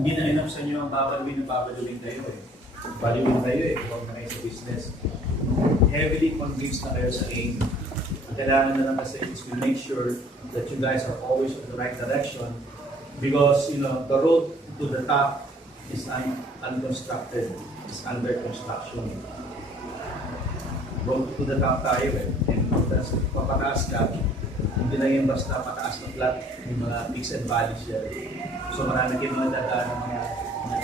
Hindi na enough sa inyo ang babaluin kayo eh. Baluin kayo eh, huwag na kayo sa business. Heavily convinced na kayo sa aim. Ang kailangan na lang kasi is to make sure that you guys are always in the right direction because, you know, the road to the top is unconstructed, is under construction. Road to the top tayo eh. And that's, papataas ka, hindi lang yung basta pataas ng flat, yung mga peaks and valleys yan. So marami kayong mga dadaan ng mga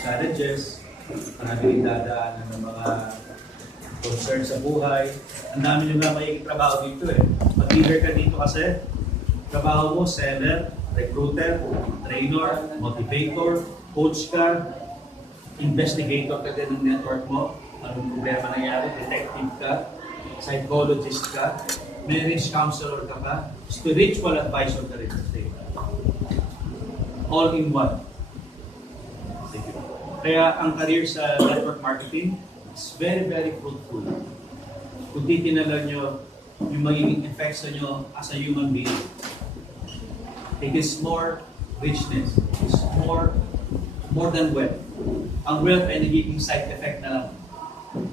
challenges, marami kayong dadaan ng mga concerns sa buhay. Ang dami nyo nga may trabaho dito eh. Mag-leader ka dito kasi, trabaho mo, seller, recruiter, trainer, motivator, coach ka, investigator ka din ng network mo, anong problema nangyari, detective ka, psychologist ka, marriage counselor ka pa, spiritual advisor ka rin kasi. All in one. Thank you. Kaya ang career sa network marketing is very, very fruitful. Kung titinala nyo yung magiging effects sa nyo as a human being, it is more richness. It's more than wealth. Ang wealth ay nagiging side effect na lang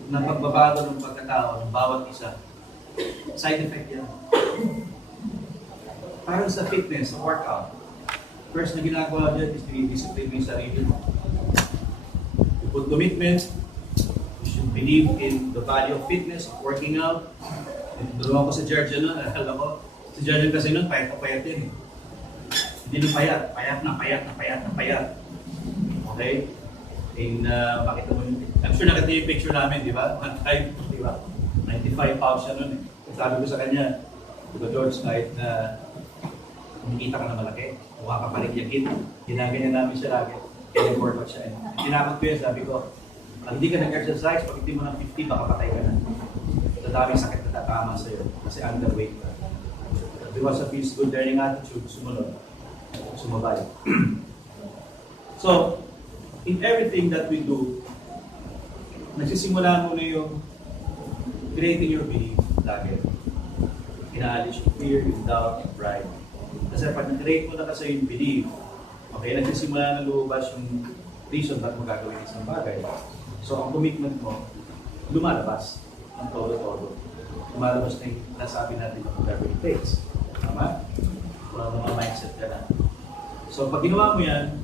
ng pagbabago ng pagkatao ng bawat isa. Side effect yan. Parang sa fitness, sa workout. First na ginagawa dyan is i-discipline mo yung sarili mo. You put commitments, you should believe in the value of fitness, of working out. Tulungan ko si Georgian nun, alam ko. Si Georgian kasi nun, payat yan eh. Hindi na payat. Okay? And makita mo yung, I'm sure nakita yung picture namin, di ba? One time, di ba? 95 pounds siya nun eh. Sabi ko sa kanya, di ba George, kahit na kumikita ka na malaki, mukha ka paligyakin, ginaganyan namin siya lagi, kaya workout siya. Tinakot ko yun, sabi ko, pag hindi ka nag-exercise, pag hindi mo ng 50, baka patay ka na. Sa daming sakit na tatama sa'yo, kasi underweight ka. Because of his good learning attitude, sumunod, sumabay. So, in everything that we do, nagsisimula muna yung creating your belief lagi. Inaalis yung fear, yung doubt, yung pride. Kasi pag nag-create mo na kasi yung belief, okay, nagsisimula na lumabas yung reason ba't mo gagawin isang bagay. So, ang commitment mo, lumalabas ang todo-todo. Lumalabas na yung nasabi natin ng whatever it takes. Tama? Wala naman mindset ka na. So, pag ginawa mo yan,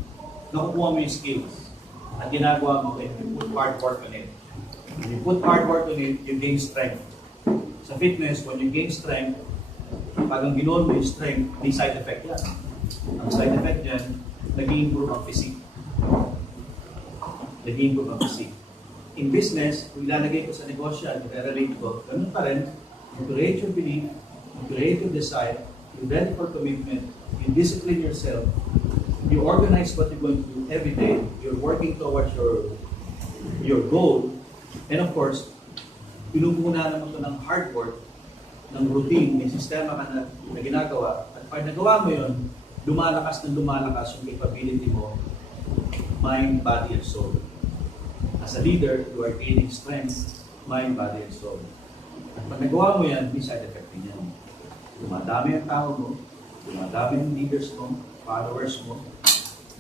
nakukuha mo yung skills. Ang ginagawa mo, you put hard work on it. When you put hard work on it, you gain strength. Sa fitness, when you gain strength, pag ang ginoon mo yung strength, may side effect yan. Ang side effect yan, nag-i-improve ang physique. Nag-i-improve ang physique. In business, kung ilalagay ko sa negosyo, i-relate ko, ganun pa rin, you create your belief, you create your desire, you ready for commitment, you discipline yourself, you organize what you're going to do every day, you're working towards your goal, and of course, pinupuna naman ito ng hard work, ng routine, may sistema ka na ginagawa. At pag nagawa mo yun, lumalakas yung capability mo, mind, body, and soul. As a leader, you are gaining strength, mind, body, and soul. At pag nagawa mo yan, may side effect din yan. Dumadami ang tao mo, dumadami ang leaders mo, followers mo,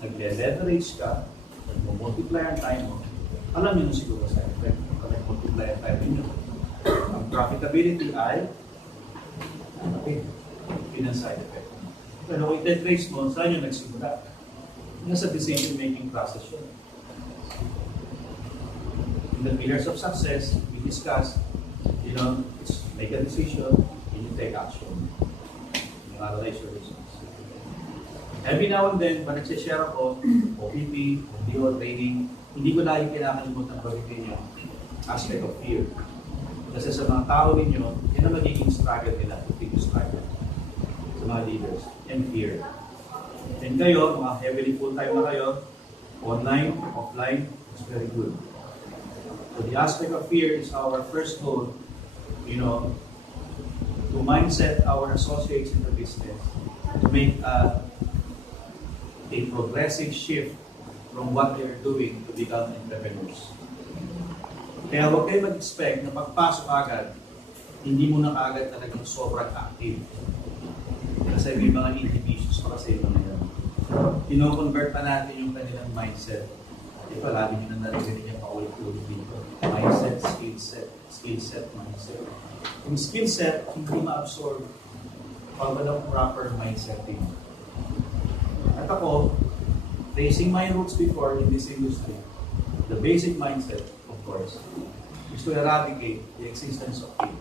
nagle-leverage ka, nag-multiply ang time mo, alam nyo siguro sa effect, nag-multiply ang time nyo. Ang profitability ay okay, yun ang side effect. Pero kung ite-trace mo, saan yung nagsimula? Nasa decision-making process yun. In the pillars of success, we discuss, it's make a decision, and you take action. Yung analyze your results. Every now and then, pag nagsishare ako, OPP, MDO, training, hindi ko lagi kinakalimutan bagitin yung aspect of fear. Kasi sa mga tao ninyo, yan ang magiging struggle nila, biggest struggle sa mga leaders, and fear. And kayo, mga heavily full-time na kayo, online, offline, it's very good. So the aspect of fear is our first goal, to mindset our associates in the business, to make a progressive shift from what they are doing to become entrepreneurs. Kaya huwag kayo mag-expect na pagpasok agad, hindi mo na agad talagang sobrang active. Kasi may mga inhibitions pa kasi yung mga yan. Kino-convert pa natin yung kanilang mindset. Di ba, lagi nyo na narinig yung paulit-ulit dito. Mindset, skill set, mindset. Yung skill set, hindi ma-absorb pag walang proper mindsetting. At ako, tracing my roots before in this industry, the basic mindset, of course, is to eradicate the existence of fear.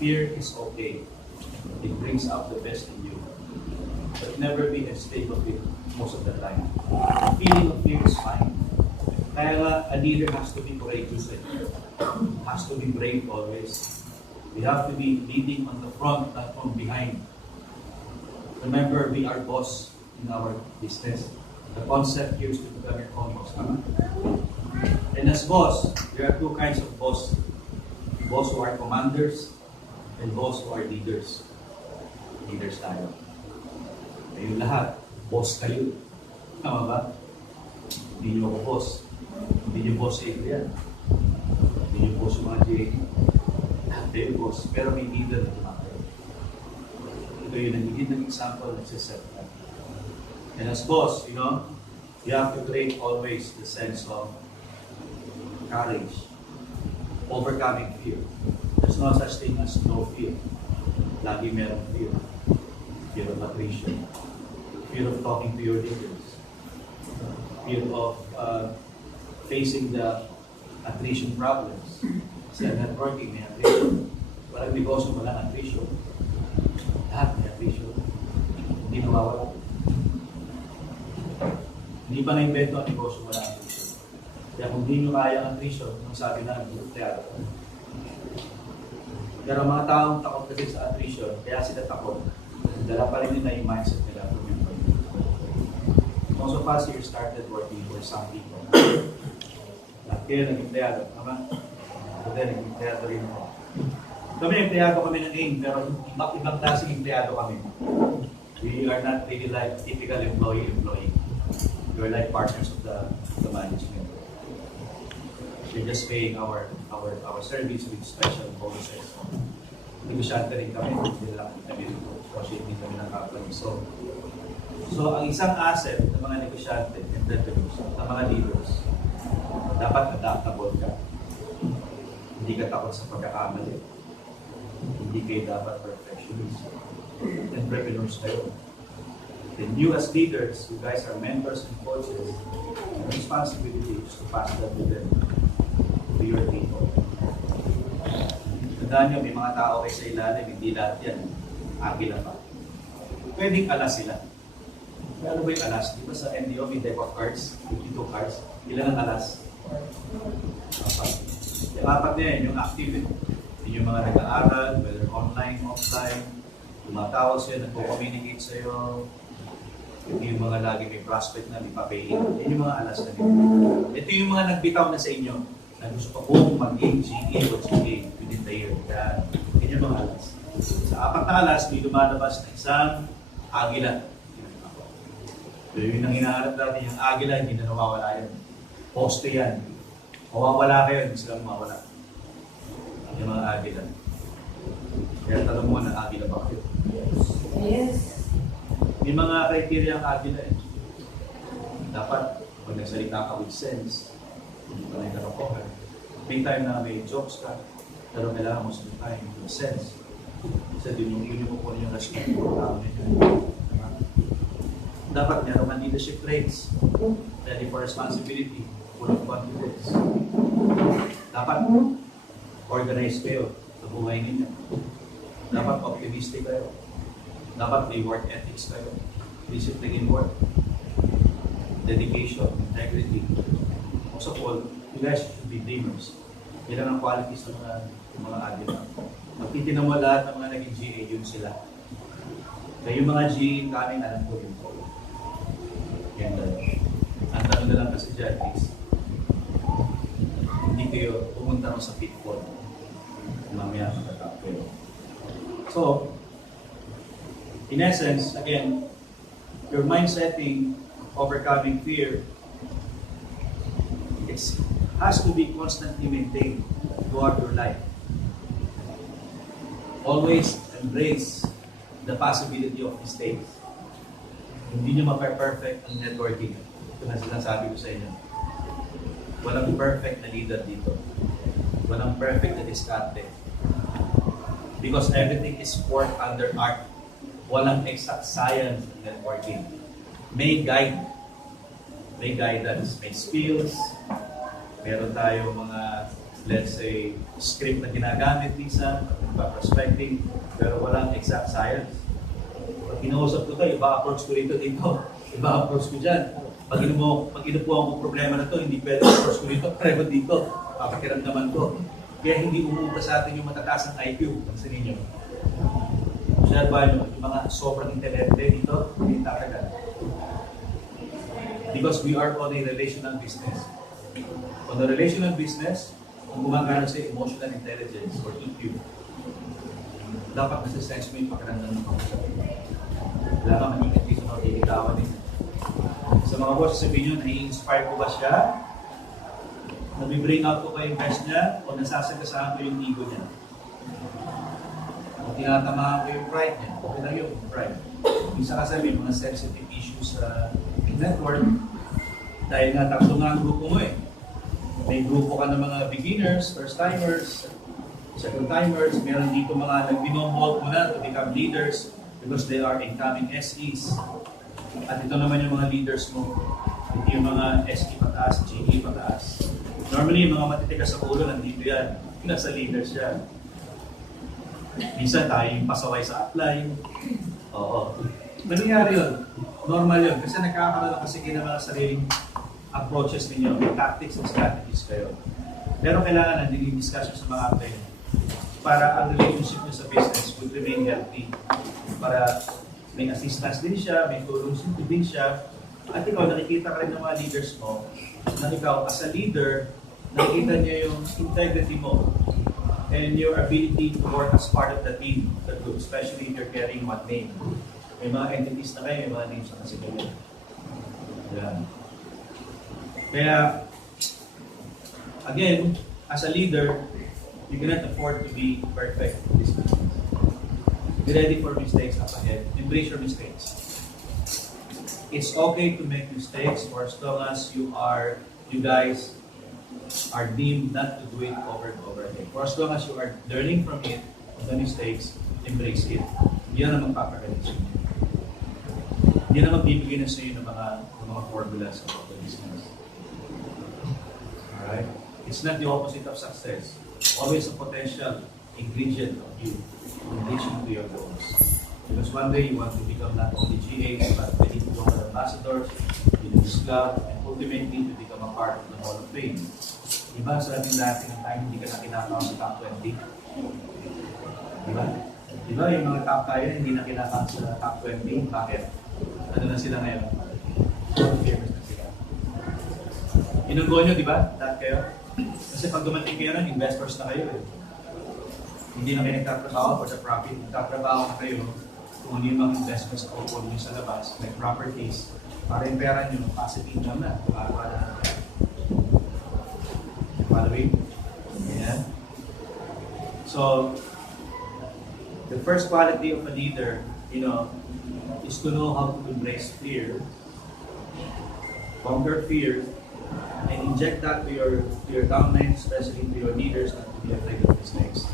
Fear is okay. It brings out the best in you. But never be a state of it most of the time. The feeling of fear is fine. Kaya nga, a leader has to be courageous. Has to be brave always. We have to be leading on the front, not from behind. Remember, we are boss in our business. The concept here is to become your own boss. And as boss, there are two kinds of boss. Boss who are commanders and boss who are leaders. Leaders tayo. Kayo lahat, boss kayo. Tama ba? Hindi nyo ako boss. Hindi nyo boss si Ariel. Hindi nyo boss yung mga GA. Hindi yung boss. Pero may leader na tumakay. Ito yung nagiging example ng set that. And as boss, you have to create always the sense of courage, overcoming fear. There's no such thing as no fear. Lagi meron fear. Fear of attrition. Fear of talking to your leaders. Fear of facing the attrition problems. Kasi ang networking may attrition. Walang negosyo walang attrition. Lahat may attrition. Hindi nawawala. Hindi pa na-invento ang negosyo walang attrition. Kaya kung hindi nyo kaya ang attrition, nung sabi na, kaya pero mga taong takot kasi sa attrition, kaya sila takot. Dala pa rin nila yung mindset nila. Most of us here started working for some people. At kaya naging empleyado, tama? So then, naging empleyado rin ako. Kami, empleyado kami ng AIM, pero ibang klaseng empleyado kami. We are not really like typical employee. We are like partners of the management. We're just paying our service with special bonuses. Negosyante rin kami, hindi lang kami negotiating kami ng company. So ang isang asset ng mga negosyante, entrepreneurs, ng mga leaders, dapat adaptable ka. Hindi ka takot sa pagkakamali. Hindi kayo dapat perfectionist. Entrepreneurs kayo. Then you as leaders, you guys are mentors and coaches, your responsibility is to pass that to them, to your people. Tandaan nyo, may mga tao kayo sa ilalim, hindi lahat yan, agila pa. Pwedeng alas sila. Kaya ano ba yung alas? Di ba sa NDO may deck of cards, 52 cards, ilan ang alas? Apat. Yung apat na yan, yung active. Yung mga nag-aaral, whether online, offline, tumatawag sa'yo, nagpo-communicate sa'yo, yung mga lagi may prospect na ipapayin. Yan yung mga alas na nito. Ito yung mga nagbitaw na sa inyo na gusto pa kong mag-game GA o GA within the year. Yan yung mga alas. Sa apat na alas, may lumalabas na isang agila. So yun ang hinahanap natin, yung agila, hindi na nawawala yan. Poste yan. Mawawala kayo, hindi sila mawawala. Yung mga agila. Kaya tanong mo na agila ba kayo? Yes. May mga criteria ang agila eh. Dapat, pag nagsalita ka with sense, hindi ka na yung may time na may jokes ka, pero kailangan mo sa time with sense. Isa din yung yun yung kukunin yung respect ng tao ninyo. Dapat meron ang leadership traits, ready for responsibility, full of confidence. Dapat organized kayo sa buhay ninyo. Dapat optimistic kayo. Dapat may work ethics kayo. Discipline in work. Dedication, integrity. Most of all, you guys should be dreamers. Yan ang qualities ng mga admin. Magtitignan mo lahat ng mga naging GA, yun sila. Kaya yung mga GA kaming alam ko yun po. Yan lang. Ang tanong na lang kasi dyan is, hindi kayo pumunta rin sa pitfall. Mamaya matatap kayo. So, in essence, again, your mind setting, overcoming fear, has to be constantly maintained throughout your life. Always embrace the possibility of mistakes. Hindi nyo mape-perfect ang networking. Ito na sinasabi ko sa inyo. Walang perfect na leader dito. Walang perfect na diskarte. Because everything is work under art. Walang exact science in networking. May guide. May guidance. May skills. Meron tayo mga, let's say, script na ginagamit minsan, prospecting, pero walang exact science. Pag kinausap ko kayo, iba approach ko rito dito, iba approach ko dyan. Pag inupuan ko problema na to, hindi pwede approach ko rito, pareho dito, papakiramdaman ko. Kaya hindi umuupa sa atin yung matataas ng IQ, pansin ninyo. Observa nyo, yung mga sobrang intelligente dito, hindi tatagal. Because we are on a relational business. On the relational business, kung gumagana sa emotional intelligence or EQ, dapat nasa-sense mo yung pakiramdam ng kausap. Wala ka manikit dito na tiligawan eh. Sa mga boss, sabihin nyo, nai-inspire ko ba siya? Nabi-bring out ko ba yung best niya? O nasasagasaan ko yung ego niya? O tinatamaan ko yung pride niya? Okay lang yung pride. Minsan kasi may mga sensitive issues sa network. Dahil nga tatlo nga ang grupo mo eh. May grupo ka ng mga beginners, first-timers, second-timers. Meron dito mga nag-binomold mo na to become leaders because they are incoming SEs. At ito naman yung mga leaders mo. Ito yung mga SE pataas, GE pataas. Normally, yung mga matitigas sa ulo, nandito yan. Nasa leaders yan. Minsan tayo yung pasaway sa apply. Oo. Nangyayari yun. Normal yun. Kasi nagkakaroon na kasi kayo ng mga sariling approaches ninyo, tactics and strategies kayo. Pero kailangan nandun yung discussion sa mga apply para ang relationship nyo sa business would remain healthy. Para may assistance din siya, may tulong din siya. At ikaw, nakikita ka rin ng mga leaders mo na ikaw, as a leader, nakikita niya yung integrity mo and your ability to work as part of the team, the group, especially if you're carrying one name. May mga entities na kayo, may mga names na kasi kayo. Yan. Kaya, again, as a leader, you cannot afford to be perfect in this business. Be ready for mistakes up ahead. Embrace your mistakes. It's okay to make mistakes for as long as you guys are deemed not to do it over and over again. For as long as you are learning from it, the mistakes, embrace it. Hindi na magpapagalit sa inyo. Hindi na magbibigay na sa inyo ng mga formulas about the business. Alright? It's not the opposite of success. Always a potential ingredient of you in reaching to your goals. Because one day you want to become not only GAs, but many global ambassadors, in this club, and ultimately to become a part of the Hall of Fame. Diba? Sa ating dati ng time, hindi ka na kinakaw sa top 20. Diba? Diba yung mga top tayo, hindi na kinakaw sa top 20. Bakit? Ano na sila ngayon? Hall of Famers na sila. Inunggo nyo, diba? Lahat kayo? Kasi pag dumating kayo nun, investors na kayo eh. Hindi na kayo nagtatrabaho for the profit. Nagtatrabaho na kayo kung ano yung mga investments na kukuha nyo sa labas, like properties, para yung pera nyo, passive income na. Para na. Following? Yeah. So, the first quality of a leader, is to know how to embrace fear, conquer fear, and inject that to your downlines, especially to your leaders, not to be afraid of mistakes.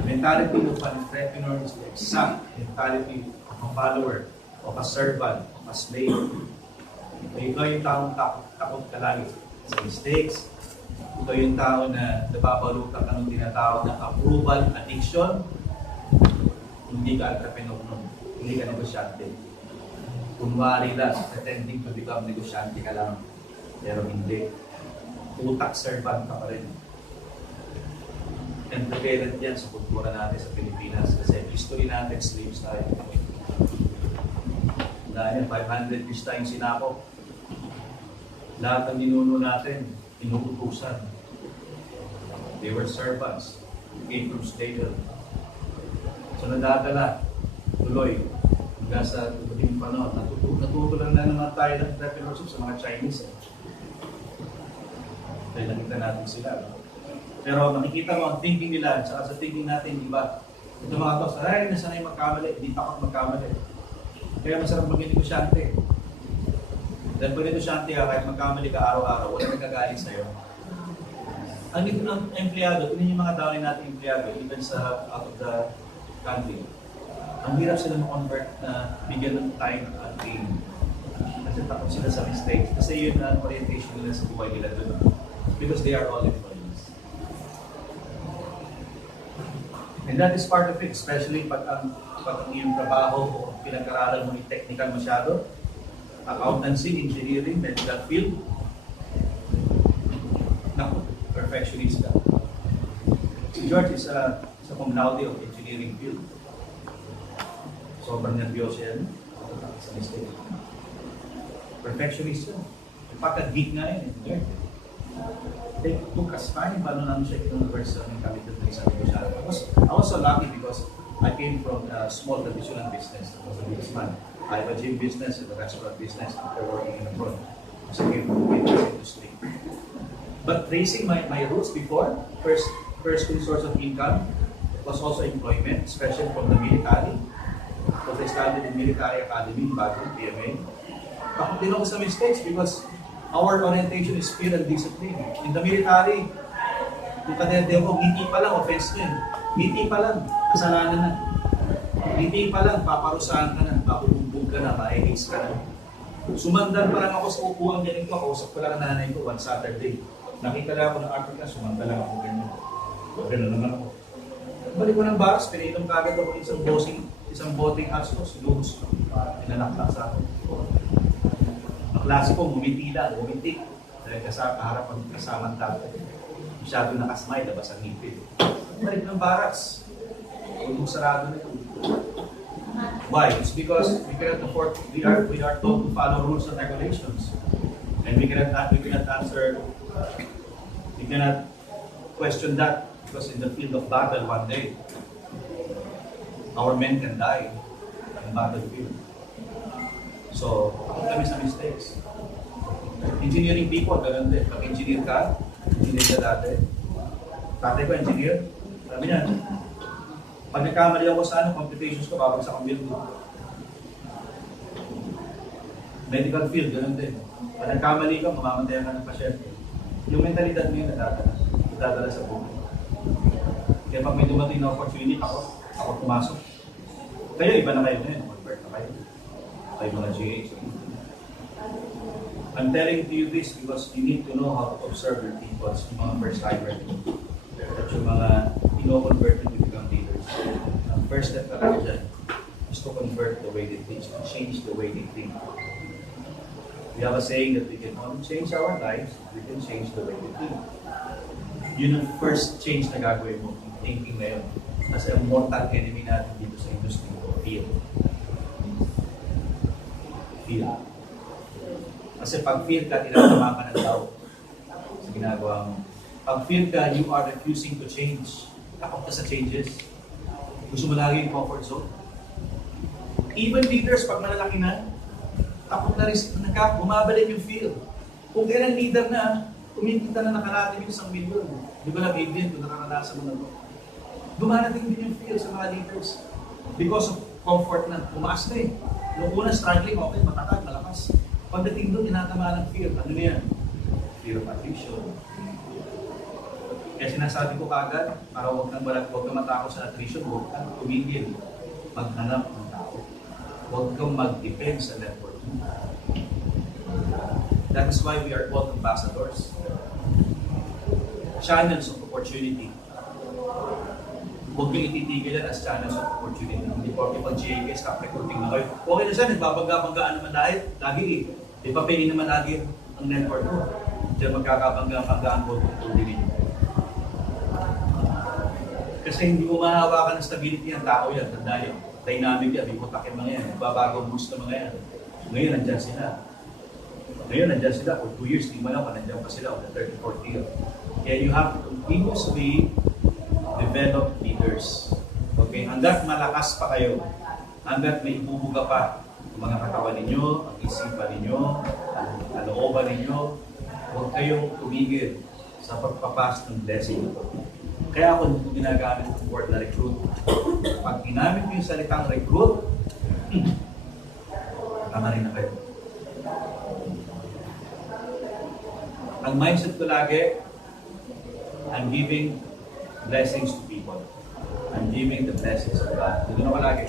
The mentality of an entrepreneur is the exact mentality of a follower, of a servant, of a slave. Ikaw yung taong takot ka lagi sa mistakes. Ikaw yung tao na nababalutan ka ng tinatawag na approval addiction. Hindi ka entrepreneur nun. Hindi ka negosyante. Kunwari lang, pretending to become negosyante ka lang. Pero hindi. Utak servant ka pa rin. And prevalent yan sa kultura natin sa Pilipinas. Kasi history natin, slaves tayo. Dahil 500 years tayong sinakop. Lahat ng ninuno natin, inuutusan. They were servants. Came from slavery. So nadadala, tuloy, hanggang sa tuloy panahon. Natutulan na naman tayo ng entrepreneurship sa mga Chinese. Dahil nakita natin sila. No? Pero makikita mo ang thinking nila, at sa thinking natin, iba. Ito mga boss, ay, nasanay magkamali, hindi takot magkamali. Kaya masarap maging negosyante. Dahil pag ito siya, kahit magkamali ka araw-araw, wala nagkagaling sa'yo. Ang dito ng empleyado, ito yung mga dami natin empleyado, even sa out of the country. Ang hirap sila ma-convert na bigyan ng time at game. Kasi takot sila sa mistakes. Kasi yun ang orientation nila sa buhay nila doon. Because they are all employees. And that is part of it, especially pag ang iyong trabaho o pinag-aralan mo yung technical masyado, accountancy, engineering, medical field, naku, perfectionist ka. Si George is a cum laude of engineering field. Sobrang nervyoso yan sa mistake. Perfectionist yun. Pagka-geek nga yun. It took us time, paano namin siya i-converse ng committed na isang negosyado. I was so lucky because I came from a small traditional business. I was a Guzman. I have a gym business and a restaurant business after working in abroad. So I came from the industry. But tracing my roots before, first source of income was also employment, especially from the military. Because I studied in military academy, bago PMA. Takot din ako sa mistakes because our orientation is fear and discipline. In the military, yung kadede ko, ngiti pa lang, offense na yun. Ngiti pa lang, kasalanan na. Ngiti pa lang, paparusahan ka na, papubugbog ka na, ma-haze ka na. Sumandan pa lang ako sa upuan ganito, kausap ko lang ang nanay ko one Saturday. Nakita lang ako ng Africa, sumandan lang ako ganyan. Ganun naman ako. Balik ko ng bars, pinainom kagad ako isang boting astos, luhos ko. Pinanaklak sa ako. Ang klase ko, ngumiti lang, ngumiti. Dahil kaharap ang kasamang tatay. Masyado nakasmile, labas ang ngipin. Balik ng barracks. Tulong sarado na ito. Why? It's because we cannot afford, we are told to follow rules and regulations. And we cannot answer, we cannot question that because in the field of battle one day, our men can die in battlefield. So, ako kami sa mistakes. Engineering people, ganun din. Pag engineer ka dati. Tatay ko, engineer. Sabi niya, pag nagkamali ako sa computations ko, babagsak ang build ko. Medical field, ganun din. Pag nagkamali ka, mamamatay ka ng pasyente. Yung mentalidad mo yun, nadadala sa buhay. Kaya pag may dumating na opportunity, ako pumasok. Kayo, iba na kayo ngayon. Convert na kayo. Kayo mga GH. I'm telling you this because you need to know how to observe your people, yung mga first timers. At yung mga ino-convert to become leaders. Ang first step ka lang dyan is to convert the way they think, to change the way they think. We have a saying that we can only change our lives, we can change the way we think. Yun ang first change na gagawin mo, yung thinking na yun. Kasi ang mortal enemy natin dito sa industry ko, fear. Fear. Kasi pag fear ka, tinatama ka ng tao sa ginagawa mo. Pag fear ka, you are refusing to change. Takot ka sa changes. Gusto mo lagi yung comfort zone. Even leaders, pag malalaki na, takot na rin, bumabalik yung fear. Kung kailan leader na, kumikita na nakarating yung 1 milyon. Di ba na billion kung nakakalasan mo na ito? Dumarating din yung fear sa mga leaders. Because of comfort na, umaas na eh. Noong una, struggling, okay, matatag, malakas. Pagdating doon, tinatama ng fear. Ano yan? Fear of attrition. Kaya sinasabi ko kagad, para huwag kang matakot sa attrition, huwag kang tumigil. Maghanap ng tao. Huwag kang mag-depend sa network. That is why we are called ambassadors. Channels of opportunity. Huwag nyo ititigil yan as channels of opportunity. Hindi po pag GAK, stop recruiting na kayo. Okay na siya, nagbabangga-banggaan naman lagi eh. Di pa pili naman lagi ang network mo. Diyan magkakabangga-banggaan po kung tuloy ninyo. Kasi hindi mo mahawakan ng stability ng tao yan. Tanda yan. Dynamic yan. May putakin mga yan. Babago boost ng mga yan. Ngayon, nandyan sila. For 2 years, di mo lang nandiyan pa sila on the 3rd, 4th year. Kaya you have to continuously develop leaders. Okay? Hanggat malakas pa kayo, hanggat may ibubuga pa ang mga katawan ninyo, ang isipan ninyo, ang kalooban ninyo, huwag kayong tumigil sa pagpapas ng blessing. Kaya ako ginagamit ang word na recruit. Pag ginamit mo yung salitang recruit, tama rin na kayo. Ang mindset ko lagi, I'm giving blessings to people. I'm giving the blessings of God. Doon ako lagi.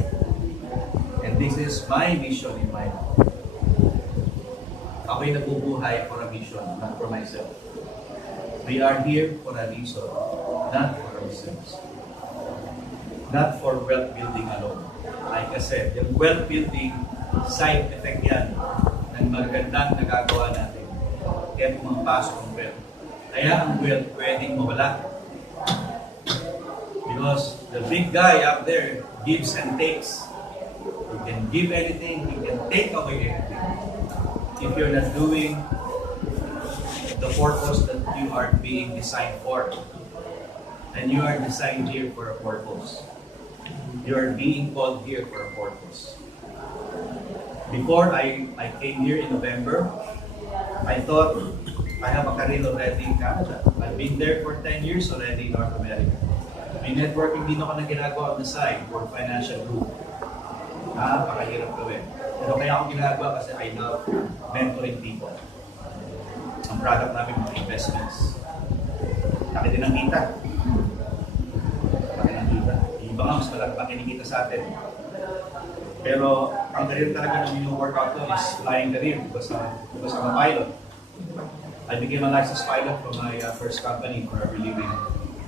And this is my mission in my life. Ako'y nabubuhay for a mission, not for myself. We are here for a reason, not for ourselves. Not for wealth building alone. Like I said, yung wealth building, side effect yan ng magandang nagagawa natin. Kaya pumapasok ang wealth. Kaya ang wealth pwedeng mawala. Because the big guy up there gives and takes. He can give anything, he can take away anything. If you're not doing the purpose that you are being designed for, and you are designed here for a purpose. You are being called here for a purpose. Before I came here in November, I thought I have a career already in Canada. I've been there for 10 years already in North America. May networking din ako na ginagawa on the side for financial group. Pakahirap gawin. Pero kaya ako ginagawa kasi I love mentoring people. Ang product namin mga investments. Laki din ang kita. Laki ng kita. Iba nga, mas malaki pa kinikita sa atin. Pero ang career talaga ng workout ko is flying career because I'm a pilot. I became a licensed pilot from my first company for a living.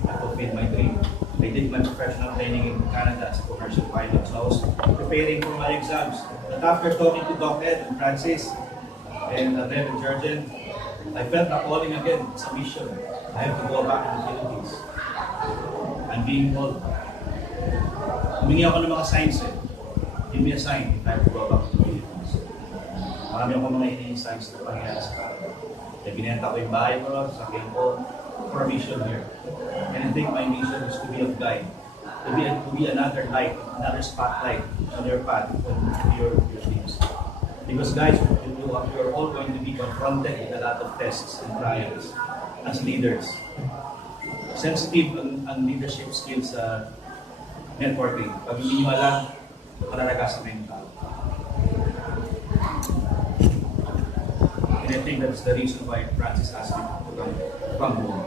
I fulfilled my dream. I did my professional training in Canada as a commercial pilot. So I was preparing for my exams. But after talking to Doc Ed and Francis and Rev and Jurgen, I felt a calling again. It's a mission. I have to go back to the Philippines. I'm being called. Humingi ako ng mga signs eh. Give me a sign if I have to go back to the Philippines. Marami ako mga signs na pangyayari sa Canada. Kaya binenta ko yung bahay ko, sakin ko, for a mission here. And I think my mission is to be a guide, to be another light, another spotlight on your path, on your dreams. Because guys, you're all going to be confronted with a lot of tests and trials as leaders. Sensitive ang leadership skills sa networking. Pag hindi nyo alam, mananagasan na yung tao. And I think that's the reason why Francis asked me to come home.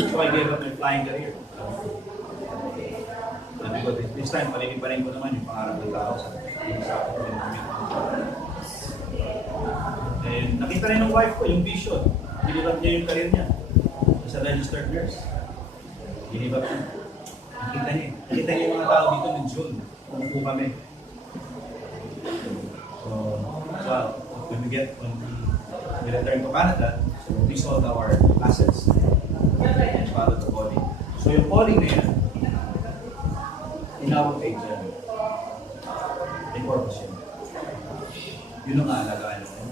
So I gave up my flying career. Because this time, paliliparin ko naman yung pangarap ng tao sa and nakita rin ng wife ko yung vision. Ginibat niya yung career niya. As a registered nurse. Ginibat niya. Nakita niya yung mga tao dito ng June. Umupo kami. So, when we return to Canada, so we sold our assets and followed the calling. So yung calling na yan, inawag kay Jen. May purpose yun. Yun ang aalagaan mo.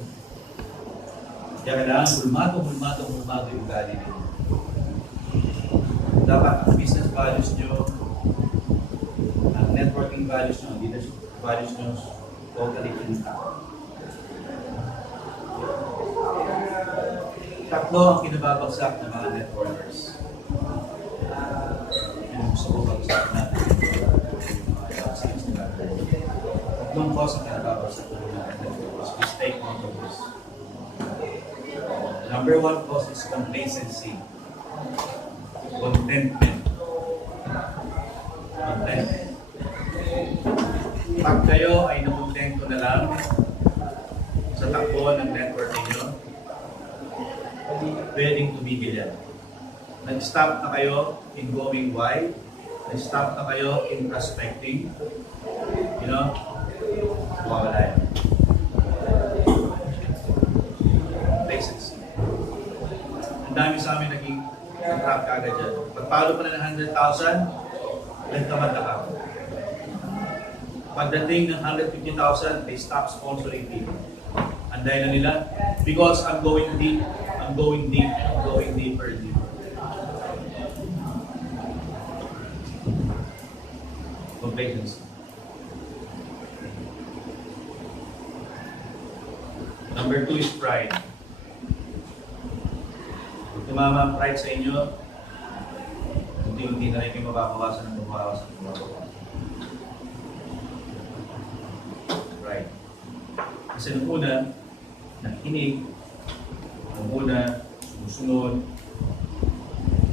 Kaya kailangan hulmato yung ugali nyo. Dapat ang business values nyo, ang networking values nyo, ang leadership values nyo, totally intact. Tatlo ang kinababagsak ng mga networkers. Yung gusto ko bagsak natin. Tatlong cause ang kinababagsak ng mga networkers. Please take note of this. Number one cause is complacency. Contentment. Contentment. Pag kayo ay nakontento na lang sa takbo ng network ninyo, pwedeng tumigil yan. Nag-stop na kayo in going wide. Nag-stop na kayo in prospecting. You know, wala yan. Complacency. Ang dami sa amin naging trap kagad dyan. Pagpalo pa na ng 100,000, nagtamad na ako. Pagdating ng 150,000, they stop sponsoring people. Ang dahil na nila, because I'm going deep, I'm going deeper and deeper. Complacency. Number 2 is pride. Kung tumama ang pride sa inyo, unti-unti na rin kayo mababawasan ng mababawasan. Pride. Kasi nung una, nakikinig, nung una, sumusunod.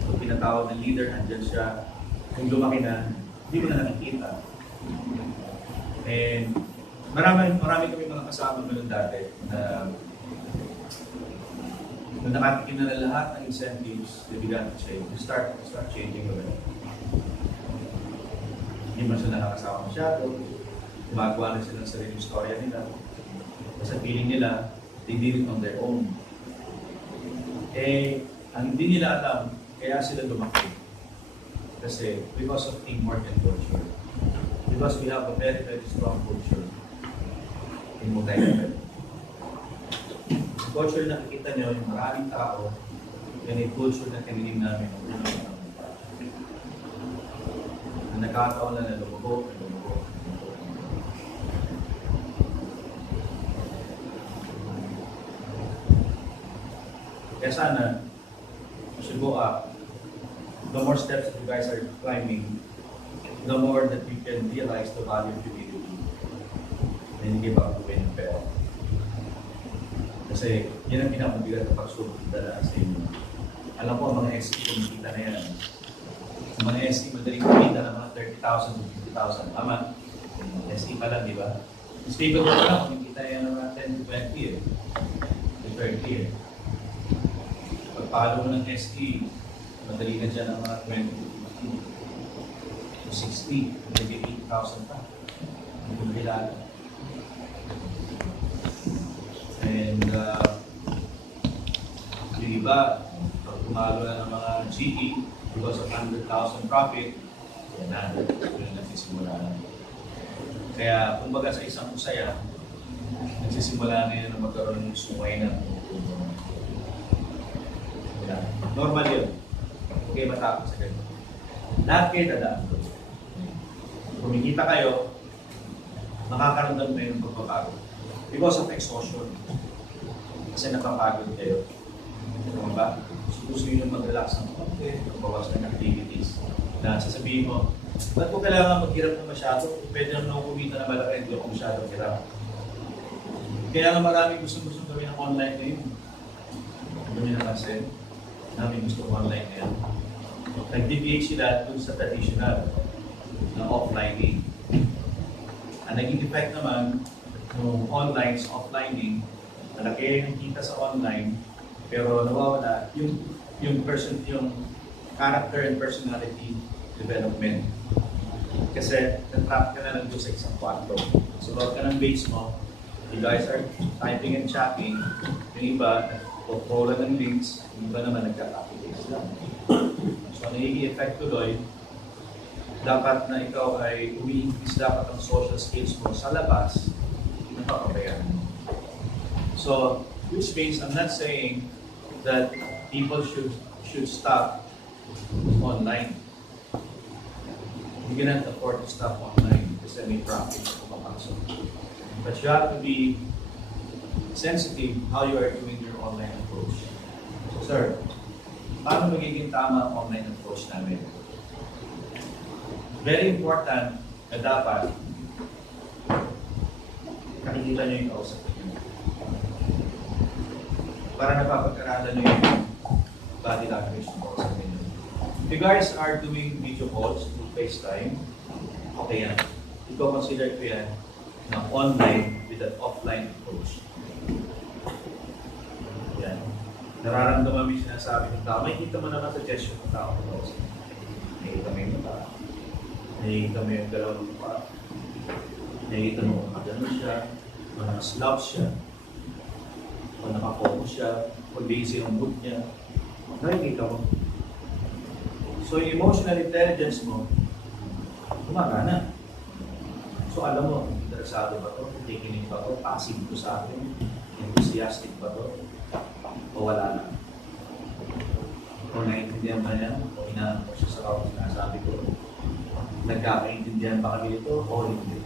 Kung pinatawag ng leader, andyan siya. Kung lumaki na, hindi mo na nakikita. And marami kami mga kasama mo dati na nung nakatikim na lahat ng incentives, they began to change. They start changing already. Hindi man sila nakakasama masyado. Gumagawa na sila ng sariling storya nila. Kasi feeling nila, they did it on their own. Eh, ang hindi nila alam, kaya sila lumaki. Kasi because of teamwork and culture. Because we have a very, very strong culture in multi-level. Yung culture na nakikita nyo, yung maraming tao, yan yung culture na kininim namin. Na nagkataon na lumugo. Kaya sana, as you go up, the more steps that you guys are climbing, the more that you can realize the value of humility and give up when you fail. Kasi yun ang pinakabigat na pagsubok dala sa inyo. Alam ko, ang mga SE kumikita na yan. Ang mga SE madaling kumita ng mga 30,000 to 50,000. Tama? SE pa lang, di ba? Stable ko lang, kumikita yan ng mga 10 to 20 eh. To 30 eh. Pagpalo mo ng SE, madali na dyan ang mga 20 to 50 to 60, maybe 8,000 pa. Hindi ko kilala. And yung iba, pag tumalo na ng mga GE, because of 100,000 profit, yan na, yun nagsisimula na. Kaya, kumbaga sa isang usaya, nagsisimula na yun na magkaroon ng sumay na. Normal yun. Okay, matapos sa ganun. Lahat kayo dadaan. Kumikita kayo, makakaramdam kayo ng pagbabago. Because of exhaustion. Kasi napapagod kayo. Ano ba? Gusto nyo mag-relax ng konti, magbawas ng activities. Na sasabihin mo, ba't ko kailangan maghirap na masyado? Pwede naman ako kumita na malaki, hindi ako masyadong hirap. Kaya nga maraming gusto gawin ng online ngayon. Ano nyo napansin? Maraming gusto online ngayon. Nag-deviate sila dun sa traditional na offlining. Ang naging effect naman ng online sa offlining, malaki yung kita sa online, pero nawawala yung character and personality development. Kasi natrap ka na lang doon sa isang kwarto. Sulat ka ng base mo, you guys are typing and chatting, yung iba, nagpo-follow ng links, yung iba naman nagka-copy-paste lang. So, nagiging effect tuloy, dapat na ikaw ay umi-increase dapat ang social skills mo sa labas, napapabayaan mo. So, which means I'm not saying that people should stop online. You cannot afford to stop online kasi may profit na papasok. But you have to be sensitive how you are doing your online approach. So, sir, paano magiging tama ang online approach namin? Very important na dapat nakikita nyo yung kausap nyo. Para napapagkaralan nyo yung body language ng kausap nyo. If you guys are doing video calls through FaceTime, okay yan. Ikaw consider ko yan na online with an offline approach. Yan. Nararamdaman mo yung sinasabi ng tao. Makikita mo naman sa gesture ng tao. Nakikita mo yung mata. Nakikita mo yung galaw ng mata. Nakikita mo kung magano siya, kung nakaslap siya, kung nakafocus siya, kung busy ang mood niya. Nakikita mo. So, yung emotional intelligence mo, gumagana. So, alam mo, interesado ba ito? Kikinig ba ito? Passive ito sa akin? Enthusiastic ba ito? O wala na? Kung naiintindihan ba niya? O inaanap siya sa kawang sinasabi ko? Nagkakaintindihan ba kami ito? O hindi?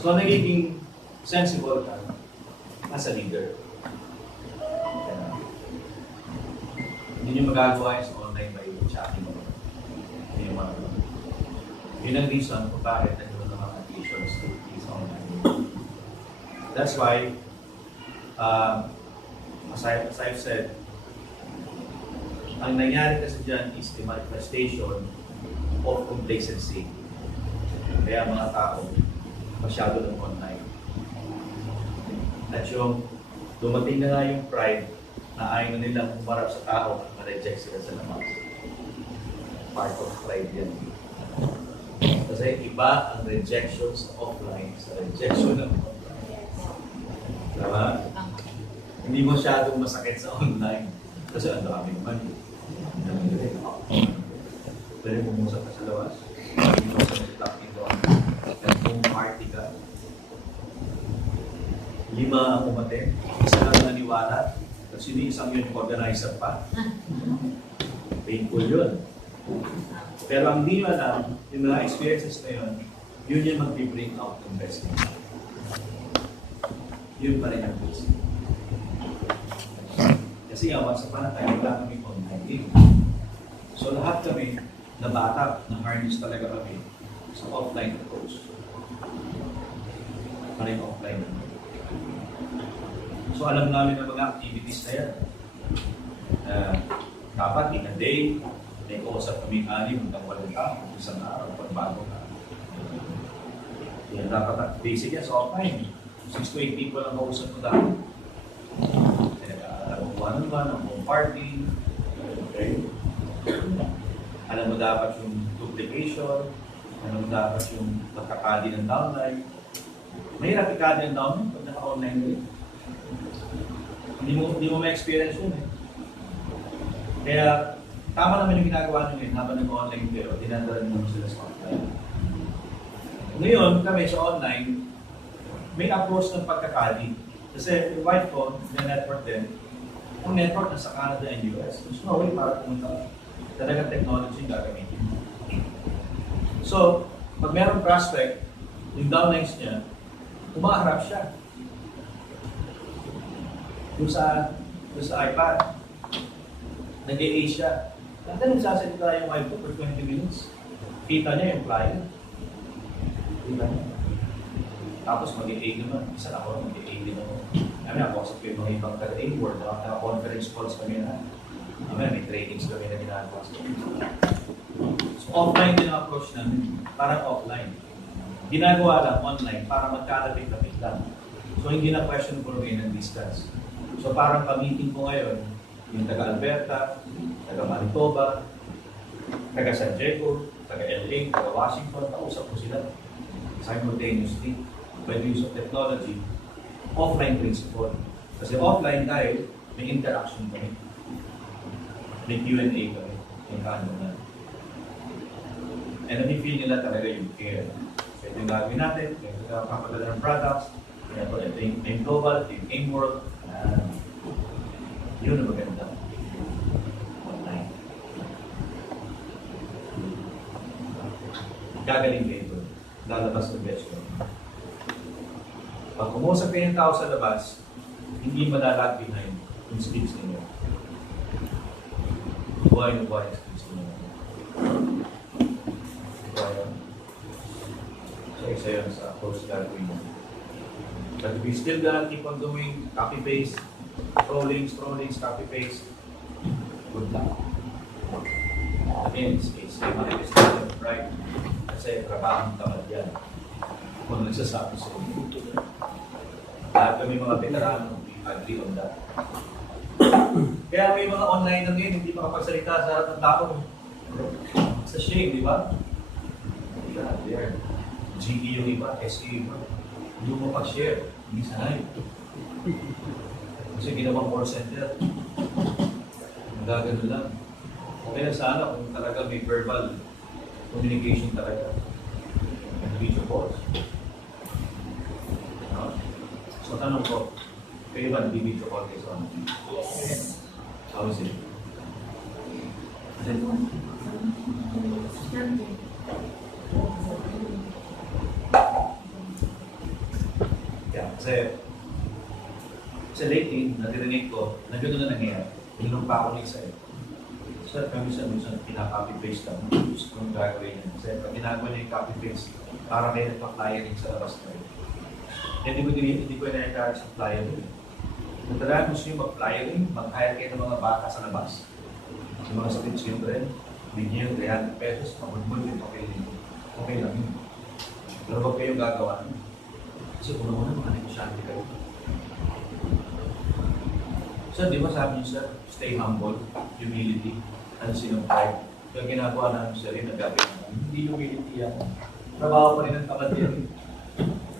So, nagiging sensible ka as a leader. Hindi nyo magagawa sa online by chatting mo. Hindi nyo magagawa. Yun ang reason kung bakit nagkaroon ng mga applications sa online. That's why, As I've said, ang nangyari kasi dyan is the manifestation of complacency. Kaya mga tao, masyado ng online. At yung dumating na nga yung pride na ayaw na nilang umarap sa tao at ma-reject sila sa labas. Part of pride yan. Kasi iba ang rejection sa offline sa rejection ng online. Tama? Hindi masyadong masakit sa online. Kasi ang dami naman. Pwede pumusap ka sa labas. Hindi mo sa talking doon. At kung party ka, 5 ang umaten, isa lang naniwala, kasi hindi isang yun yung organizer pa. Painful yun. Pero ang di nyo alam, yung mga experiences na yun, yun yung mag-bring out ng best. Yun pa rin ang best. Kasi nga, once upon a time, wala kami online game. So lahat kami, na bata, na harness talaga kami sa offline approach. Maring offline naman. So alam namin ang mga activities na yan. Dapat in a day, may kausap kami 6 hanggang 8 tao, isang araw, pagbago ka. Yan dapat at basic yan sa offline. 6 to 8 people ang kausap mo dahil. Alam mo one-on-one, ang home party. Okay? Alam mo dapat yung duplication, alam mo dapat yung pagkakali ng downline. Mahirap ikali ng downline pag naka-online mo yun. Hindi mo ma-experience yun eh. Kaya, tama naman yung ginagawa nyo ngayon habang nag-online kayo, dinadala nyo sila sa offline. Ngayon, kami sa online, may approach ng pagkakali. Kasi yung wife ko, may network din. Ang network nasa Canada and US. There's no way para pumunta. Talagang technology yung gagamitin. So, pag merong prospect, yung downlines niya, umaharap siya. Doon sa iPad. Nag-i-A siya. At then, nagsasalita yung wife ko for 20 minutes. Kita niya yung flyer. Kita niya. Tapos mag-i-A naman. Isa ako, mag-i-A din ako. Kami, ako sa mga ibang taga-inward. Naka-conference calls kami na. May trainings kami na ginagawa. So, offline din ang approach namin. Parang offline. Ginagawa lang online para magkalapit-lapit lang. So, hindi na questionable ngayon ng distance. So, parang ka-meeting ko ngayon, yung taga-Alberta, taga-Manitoba, taga-San Diego, taga-LA, taga-Washington, kausap ko sila simultaneously by the use of technology, offline principle. Kasi offline dahil may interaction kami. May Q&A kami. Yung kaano na. And na-feel nila talaga yung care. So, ito yung gagawin natin, yung kapapadala ng products, ito yung AIM Global, ito yung AIM World, yun ang maganda. Online. Gagaling kayo ito. Lalabas ng best ko. Pag kumusap kayo ng tao sa labas, hindi malalag behind yung speech ninyo. Buhay na buhay yung speech ninyo. So, isa yun sa approach gagawin mo. But we still gonna keep on doing copy-paste, scrollings, copy-paste. Good luck. In this case, may manifestation of pride. Kasi trabahang tamad yan. Kung nagsasabi sa inyo. Lahat kami mga veterano, we agree on that. Kaya may mga online na ngayon, hindi makapagsalita sa harap ng tao. It's a shame, di ba? There. GE yung iba, SE yung iba. Hindi mo pa-share, hindi sanay. Kasi ginawang call center. Nagagano lang. Okay na sana kung talaga may verbal communication talaga. And video calls. So tanong ko, kayo ba nag-video call kayo sa online? Yes. How is it? Yeah, kasi lately, narinig ko, na gano'n na nangyayari. Tinulong pa ako ng isa eh. So, minsan pinaka-copy-paste lang. Gusto kong gagawin yan. Kasi pag ginagawa niya yung copy-paste, para kayo nagpa-flyer sa labas na rin. Hindi ko na-encourage sa flyer rin. Kung talagang gusto nyo mag-flyering, mag-hire kayo ng mga bata sa labas. Yung mga street children, hindi nyo yung 300 pesos, mabulbul din, okay lang yun. Pero huwag kayong gagawa nun. Kasi kung naman mga negosyante kayo. Sir, di ba sabi niyo, sir, stay humble, humility, and sin of pride. Yung ginagawa namin, sir, yung nagabi namin. Hindi humility yan. Trabaho pa rin ang tamad yan.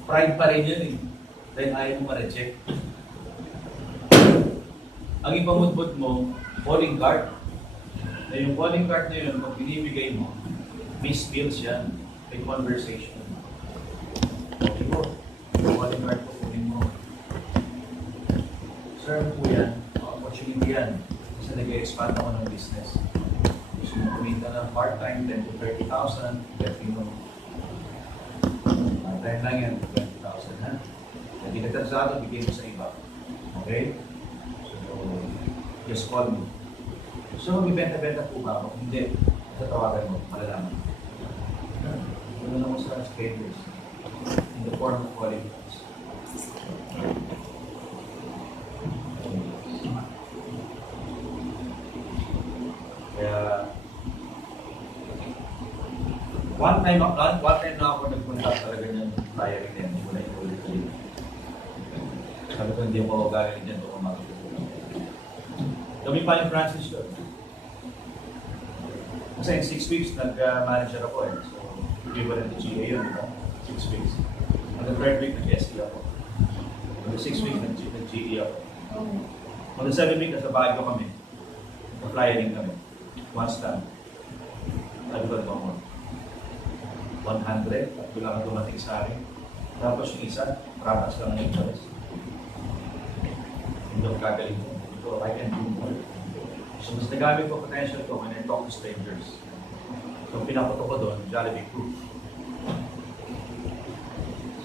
Pride pa rin yan eh. Dahil ayaw mo ma-reject. Ang ipamutbot mo, calling card. Na yung calling card na yun, pag binibigay mo, may skills yan. May conversation. Okay po. Yung calling card po, kunin mo. Sir, ano po yan? Opportunity yan. Kasi nag-expand ako ng business. Gusto mo kumita ng part-time, 10 to 30,000, let me know. Part-time lang yan, 20,000 ha. Hindi nagtansado, bigay mo sa iba. Okay? So, just call me. So, magbibenta-benta po ba ako? Hindi. Tatawagan mo, malalaman. Ano naman sa schedules? In the form of calling cards. Kaya, one time na ako nagpunta talaga niyan, tayo rin yan, hindi ko na inulit. Sabi ko, hindi ako gagaling dyan, doon makikita. Kami pa yung Francis yun. Kasi in 6 weeks, nag-manager ako eh. So, equivalent to GA yun, diba? 6 weeks. On the 3rd week, nag-SE ako. On the 6th week, nag-GE ako. On the 7th week, nasa Baguio kami. Nag-flyering kami. Once time. Sabi ko ito mo. 100, at lang ang dumating sa akin. Tapos yung isa, rapas lang ng interest. Hindi ako kagaling mo. Ito, I can do more. So, mas nagamit ko potential ko when I talk to strangers. So, pinaputo ko doon, Jollibee Proof.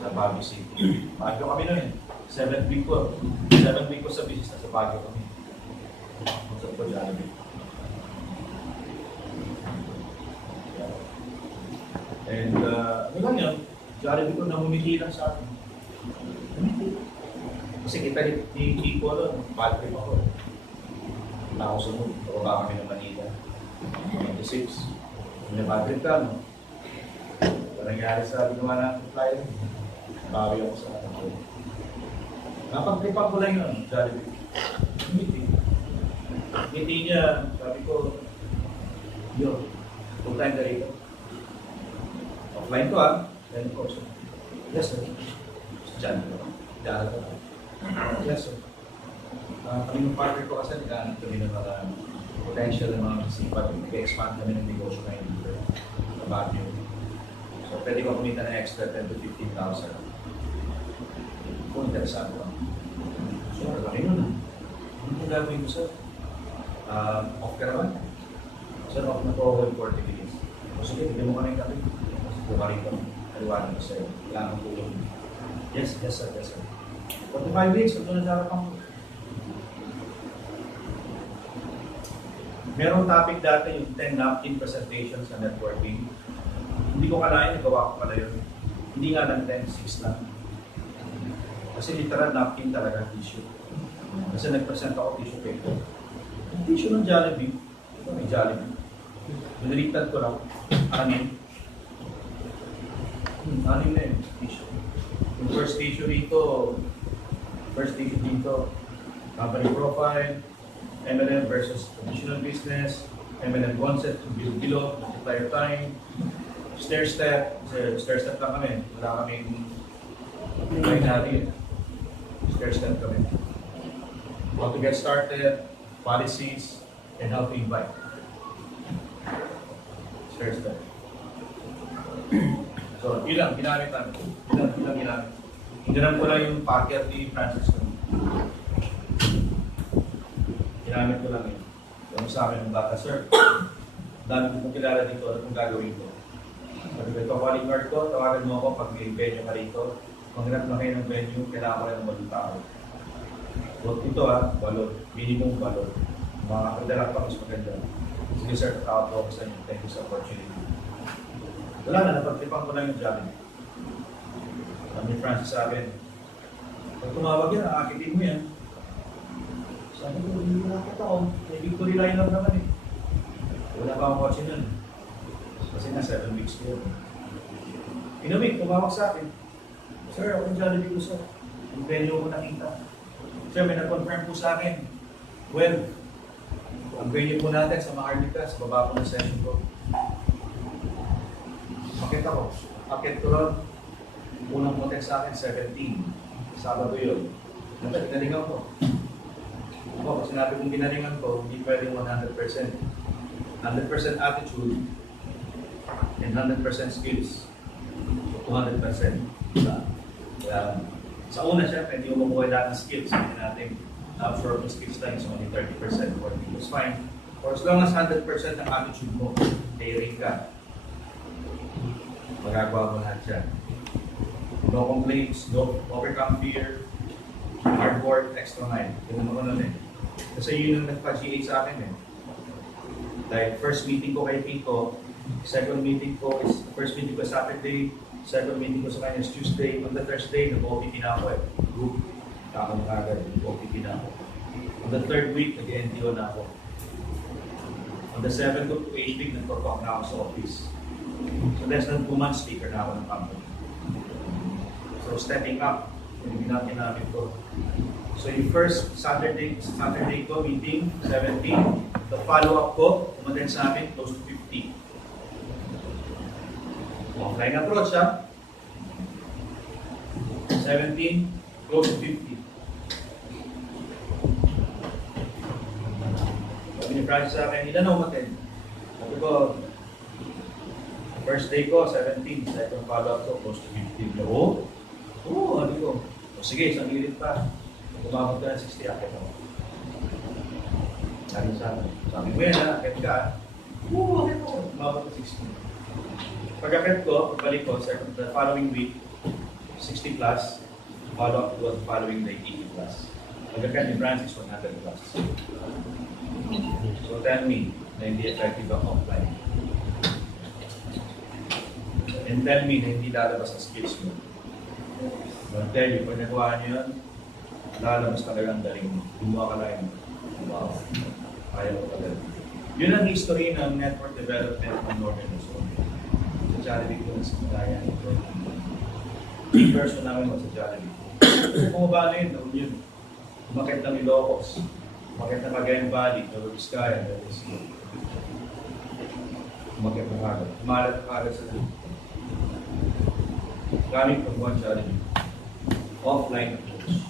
Sa Baguio City. Baguio kami nun eh. 7th week ko. 7th week ko sa business na sa Baguio kami. Masap ko Jollibee. And, ano lang yan, Jollibee ko na humiti lang sa akin. Kasi kita ni Kiko doon, bad trip ako. Wala ako sunod. Pababa kami ng Manila. 26. May bad trip ka, no? Wala nangyari sa ginawa ng flyer. Bawi ako sa akin. Napag-tripan ko lang yun, Jollibee. Meeting. Meeting niya, sabi ko, yun, full time na rito. Offline ko then ko. Yes, sir. Diyan ko. Diyan ko. Yes, sir. Kami ng partner ko kasi nag-aanap kami ng mga potential ng mga sipag. Nag-expand kami ng negosyo ngayon dito sa Baguio. So, pwede ko kumita ng extra 10 to 15,000. Kung interesado ka. So, laki nun. Ano yung gagawin ko, sir? Off ka naman. Sir, off na po ako in 40 minutes. O sige, bigyan mo kami kami. Bumalik ko. Kaliwanan ko sa'yo. Kailangan ko tulong. Yes, yes, sir, yes, sir. 45 days, ito na sa harapan ko. Merong topic dati yung 10 napkin presentations sa networking. Hindi ko kalain, nagawa ko pala yun. Hindi nga lang 10, 6 lang. Kasi literal napkin talaga tissue. Kasi nag-present ako tissue paper. Tissue ng Jollibee. Ito may Jollibee. Nililigtad ko lang. Anin. Anin na yun, tissue. Yung first tissue dito, company profile, M&M versus traditional business, M&M concept to build below, multiplier time, stair step lang kami. Wala kaming binary. Stair step kami. How to get started, policies, and how to invite. Stair step. So, ilang ginamit namin. Ilang ginamit. Ginamit ko lang yung packer ni Francis. Ginamit ko lang yun. Yung sa akin ng bata, sir, dami ko kilala dito, ano kung gagawin ko. Sabi ko, ito calling card ko, tawagan mo ako pag may venue ka rito. Kung hinap na kayo ng venue, kailangan ko lang ng 8 tao. Huwag ito balot. Minimum balot. Mga kadala pa mas maganda. Sige sir, tawag ko sa inyo. Thank you sa opportunity. Wala na, napagtripan ko lang yung Jollibee. Sabi ni Francis sa akin, pag tumawag yan, aakitin mo yan. Sabi ko, hindi na kita ako. May victory line lang naman eh. Wala pa akong kotse nun. Kasi na 7 weeks ko. In a week, tumawag sa akin. Sir, ako yung Jollibee ko, sir. Yung venue ko nakita. Sir, may nag-confirm po sa akin. Well, ang venue po natin sa Maharlika, sa baba po ng session ko. Akit ako. Akit ko ron. Unang motel sa akin, 17. Sabado yun. Ginalingan ko. Ako, pag sinabi kong ginalingan ko, hindi pwedeng 100%. 100% attitude and 100% skills. So, 200%. Diba? Sa una, syempre, hindi mo makuha lahat ng skills. Hindi natin absorb yung skills lang. So, only 30% for me was fine. For as long as 100% ng attitude mo, daring ka, magagawa mo lahat siya. No complaints, don't overcome fear, hard work, extra mile. Yun naman nun eh. Kasi yun ang nagpa-GA sa akin eh. Like, first meeting ko kay Tito, second meeting ko is Saturday, second meeting ko sa kanya is Tuesday. On the Thursday, nag-OPT na ako eh. Group, kakang agad, nag-OPT na ako. On the third week, nag-NTO na ako. On the 7th to 8th week, nag-perform na ako sa office. So less than 2 months, speaker na ako ng company. So stepping up, yung ginamit ko. So yung first Saturday ko, meeting, 17. The follow-up ko, umaten sa amin, close to 50. Offline approach, ha? 17, close to 50. Sabi ni Francis sa akin, ilan na umaten? Sabi ko, first day ko, 17. Second follow-up ko, close to 50. Oo, sabi ko. O sige, isang lilit pa. Kumabot ka ng 60, akit ako. Sabi mo yan, akit ka. Oo, akit ako. Kumabot ng 60. Pag-akit ko, pagbalik ko, the following week, 60 plus. Follow-up ko, the following day, 80 plus. Pag-akit ni Francis, 100 plus. So tell me, na hindi effective ang offline. And tell me na hindi lalabas ang skills mo. I'll tell you, pag nagawa niyo yun, lalabas talaga ang daling mo. Gumawa ka lang. Wow. Ayaw ko talaga. Yun ang history ng network development ng Northern Luzon. Sa Jollibee ko na sa Madaya. Yung person namin mo sa Jollibee. Kasi bumaba na yun, noon yun. Umakit ng Ilocos. Umakit ng Cagayan Valley, Nueva Vizcaya, Nueva Ecija. Umakit ng agad. Umalat ng agad sa dito. Coming from one Jollibee. Offline approach.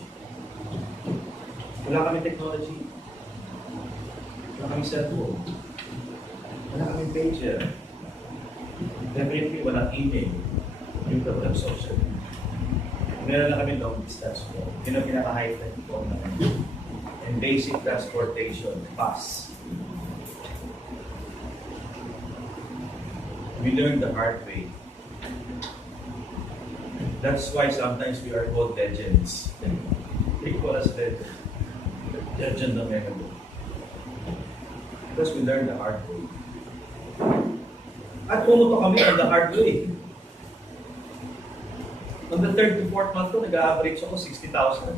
Wala kami technology. Wala kami cellphone. Wala kami pager. Definitely walang email. Yung walang social. Meron na kami long distance po. Yun ang pinaka-high-tech po namin. And basic transportation, bus. We learned the hard way. That's why sometimes we are called legends. They call us legends. Legend ng Mexico. Because we learned the hard way. At pumuto kami on the hard way. On the 3rd to 4th month ko, nag-average ako 60,000.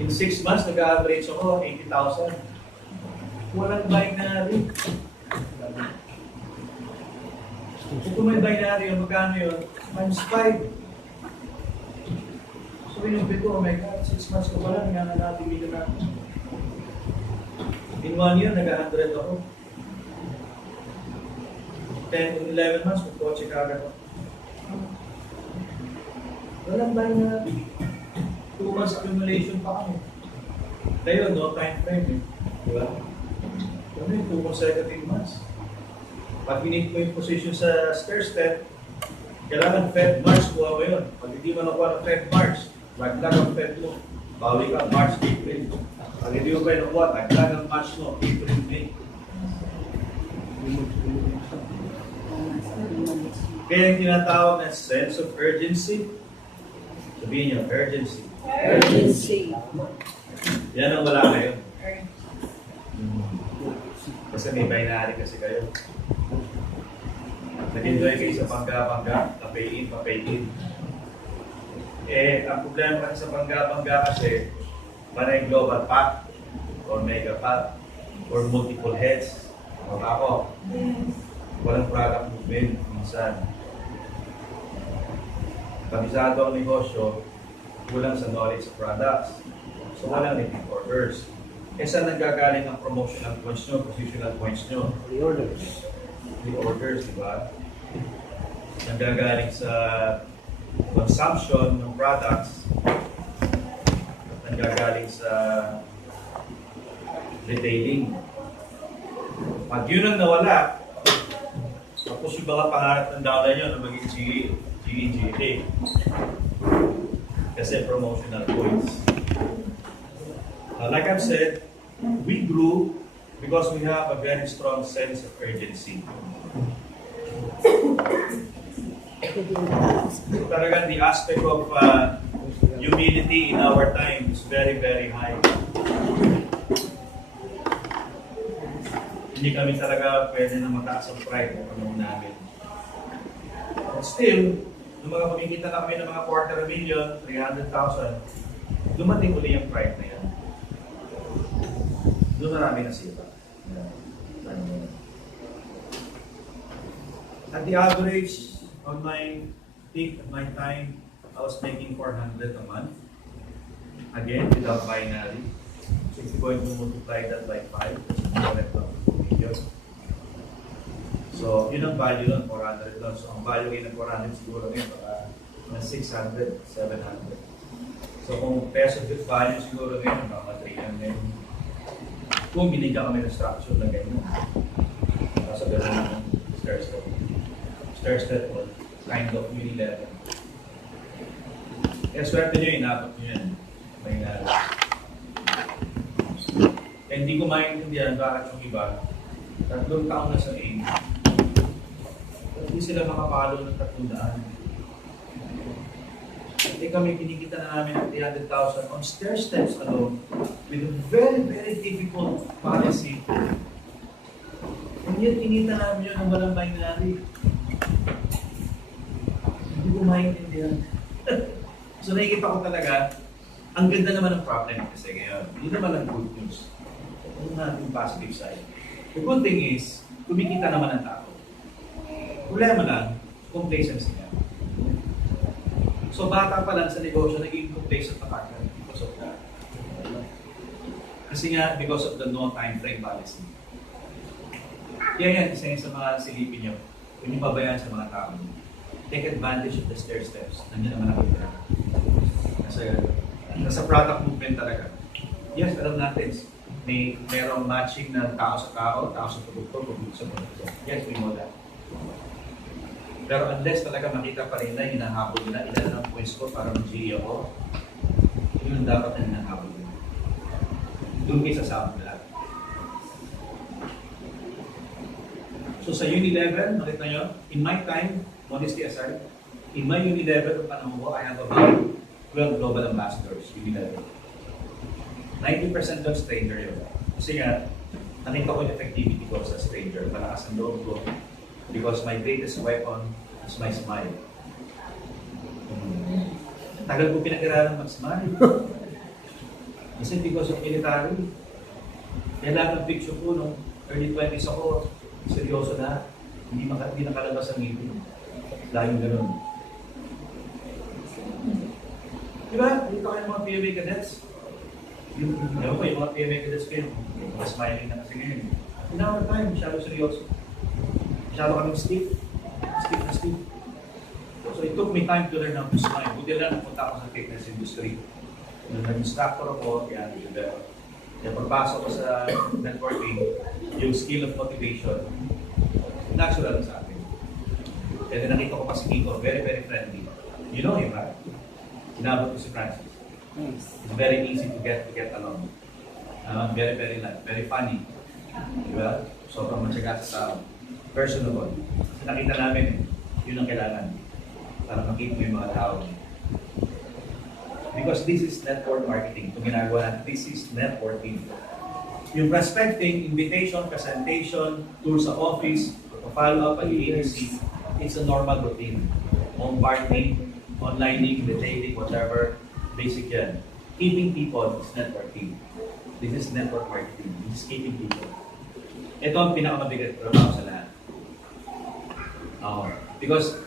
In 6 months, nag-average ako 80,000. Walang binary. Kung may binary yun, magkano yun? Times 5. So, inubit ko, oh my God, 6 months ko pala, nga natin million na. In 1 year, nag-100 ako. 10 to 11 months, mag-kotse ka agad ako. Walang binary. 2 months accumulation pa kami. Tayo, no time frame eh. Diba? Ano yung 2 consecutive months? Pag binake mo yung position sa stair step, kailangan Feb, March, kuha mo yun. Pag hindi mo nakuha ng Feb, March, maglag ang Feb mo. Bawi ka, March, April. Pag hindi mo pa yung nakuha, maglag ang March mo, April, May. Kaya yung tinatawag na sense of urgency, sabihin nyo, urgency. Urgency. Yan ang wala kayo. Kasi may binary kasi kayo. Nag-enjoy kayo sa bangga-bangga, papay-in. Eh, ang problema kasi sa bangga-bangga kasi, Panay global pack or mega pack or multiple heads. O ako, walang product movement minsan. Kabisado ang negosyo, kulang sa knowledge sa products. So walang repeat orders. E saan nanggagaling ang promotional points nyo, positional points nyo? Pre-orders. Pre-orders, di ba? Nanggagaling sa consumption ng products, nanggagaling sa retailing. Pag yun ang nawala, tapos yung mga pangarap ng dollar nyo na maging GA. Kasi promotional points. Like I've said, we grew because we have a very strong sense of urgency. So talagang the aspect of humility in our time is very, very high. Hindi kami talaga pwede na mataas ang pride ng panahon namin. But still, nung mga kumikita na kami ng mga 250,000, 300,000, dumating uli yung pride na yan. Doon marami nasira. At the average, on my peak, at my time, I was making 400 a month. Again, without binary. So if you're going to multiply that by 5, that's 2 million. So, yun ang value nun, 400 nun. So, ang value ngayon ng 400 siguro ngayon, baka 600, 700. So, kung peso with value siguro ngayon, baka 300. Kung binigyan kami ng structure na ganyan. Sa gano'n ng stair-step or kind of uni-level. Kaya swerte nyo, inabot nyo yan. May hindi ko maintindihan bakit yung iba, 3 taon na sa aim, hindi sila makapalo ng 300. Hindi kami kinikita na namin ng 300,000 on stair steps alone with a very, very difficult policy. And yet, kinita namin yun ng walang binary. Hindi ko maintindihan. So nakikita ko talaga, ang ganda naman ng problem kasi ngayon. Hindi naman ang good news. Ano natin positive side. The good thing is, kumikita naman ang tao. Problema lang, complacency niya. So bata pa lang sa negosyo, naging complacent na partner because of that. Kasi nga, because of the no time frame policy. Yan, isa yun sa mga silipin nyo. Kung yung pabayaan sa mga tao. Take advantage of the stair steps. Nandiyan naman nakita. Kasi nasa product movement talaga. Yes, alam natin, merong matching ng tao sa produkto, produkto sa produkto. Yes, we know that. Pero unless talaga makita pa rin na hinahabol nila, ilan ang points ko para mag-GE ako, yun dapat na hinahabol nila. Doon kayo sasama nila. So sa uni level, makita nyo, in my time, modesty aside, in my uni level, ang panahon ko, I have about 12 global ambassadors, uni level. 90% doon stranger yun. Kasi nga, nakita ko yung effectivity ko sa stranger, malakas ang loob ko. Because my greatest weapon is my smile. Tagal ko pinag-aralan mag-smile. Kasi because of military. Kaya lahat ng picture ko nung early 20s ako, seryoso na. Hindi nakalabas ang ngipin. Laging ganun. Diba? Dito kayo mga PMA cadets. Yung mga PMA cadets kayo, mga smiling na kasi ngayon. In our time, masyado seryoso. Masyado kaming stiff. Stiff na stiff. So it took me time to learn how to smile. Buti lang napunta ako sa fitness industry. Nung nag-instructor ako, kaya develop. Kaya pagpasok ko sa networking, yung skill of motivation, natural sa akin. Kaya nakita ko pa si Kiko, very, very friendly. You know him, right? Inabot ko si Francis. It's very easy to get along. Very, very funny. Diba? Sobrang matyaga sa tao. Personable. Kasi nakita namin yun ang kailangan para makita mo yung mga tao. Because this is network marketing. Ito ginagawa natin, this is networking. Yung prospecting, invitation, presentation, tour sa office, follow-up, pag-i-agency, it's a normal routine. Home party, onlining, detailing, whatever, basic yan. Keeping people is networking. This is network marketing. This is keeping people. Ito ang pinakamabigat trabaho sa lahat. Because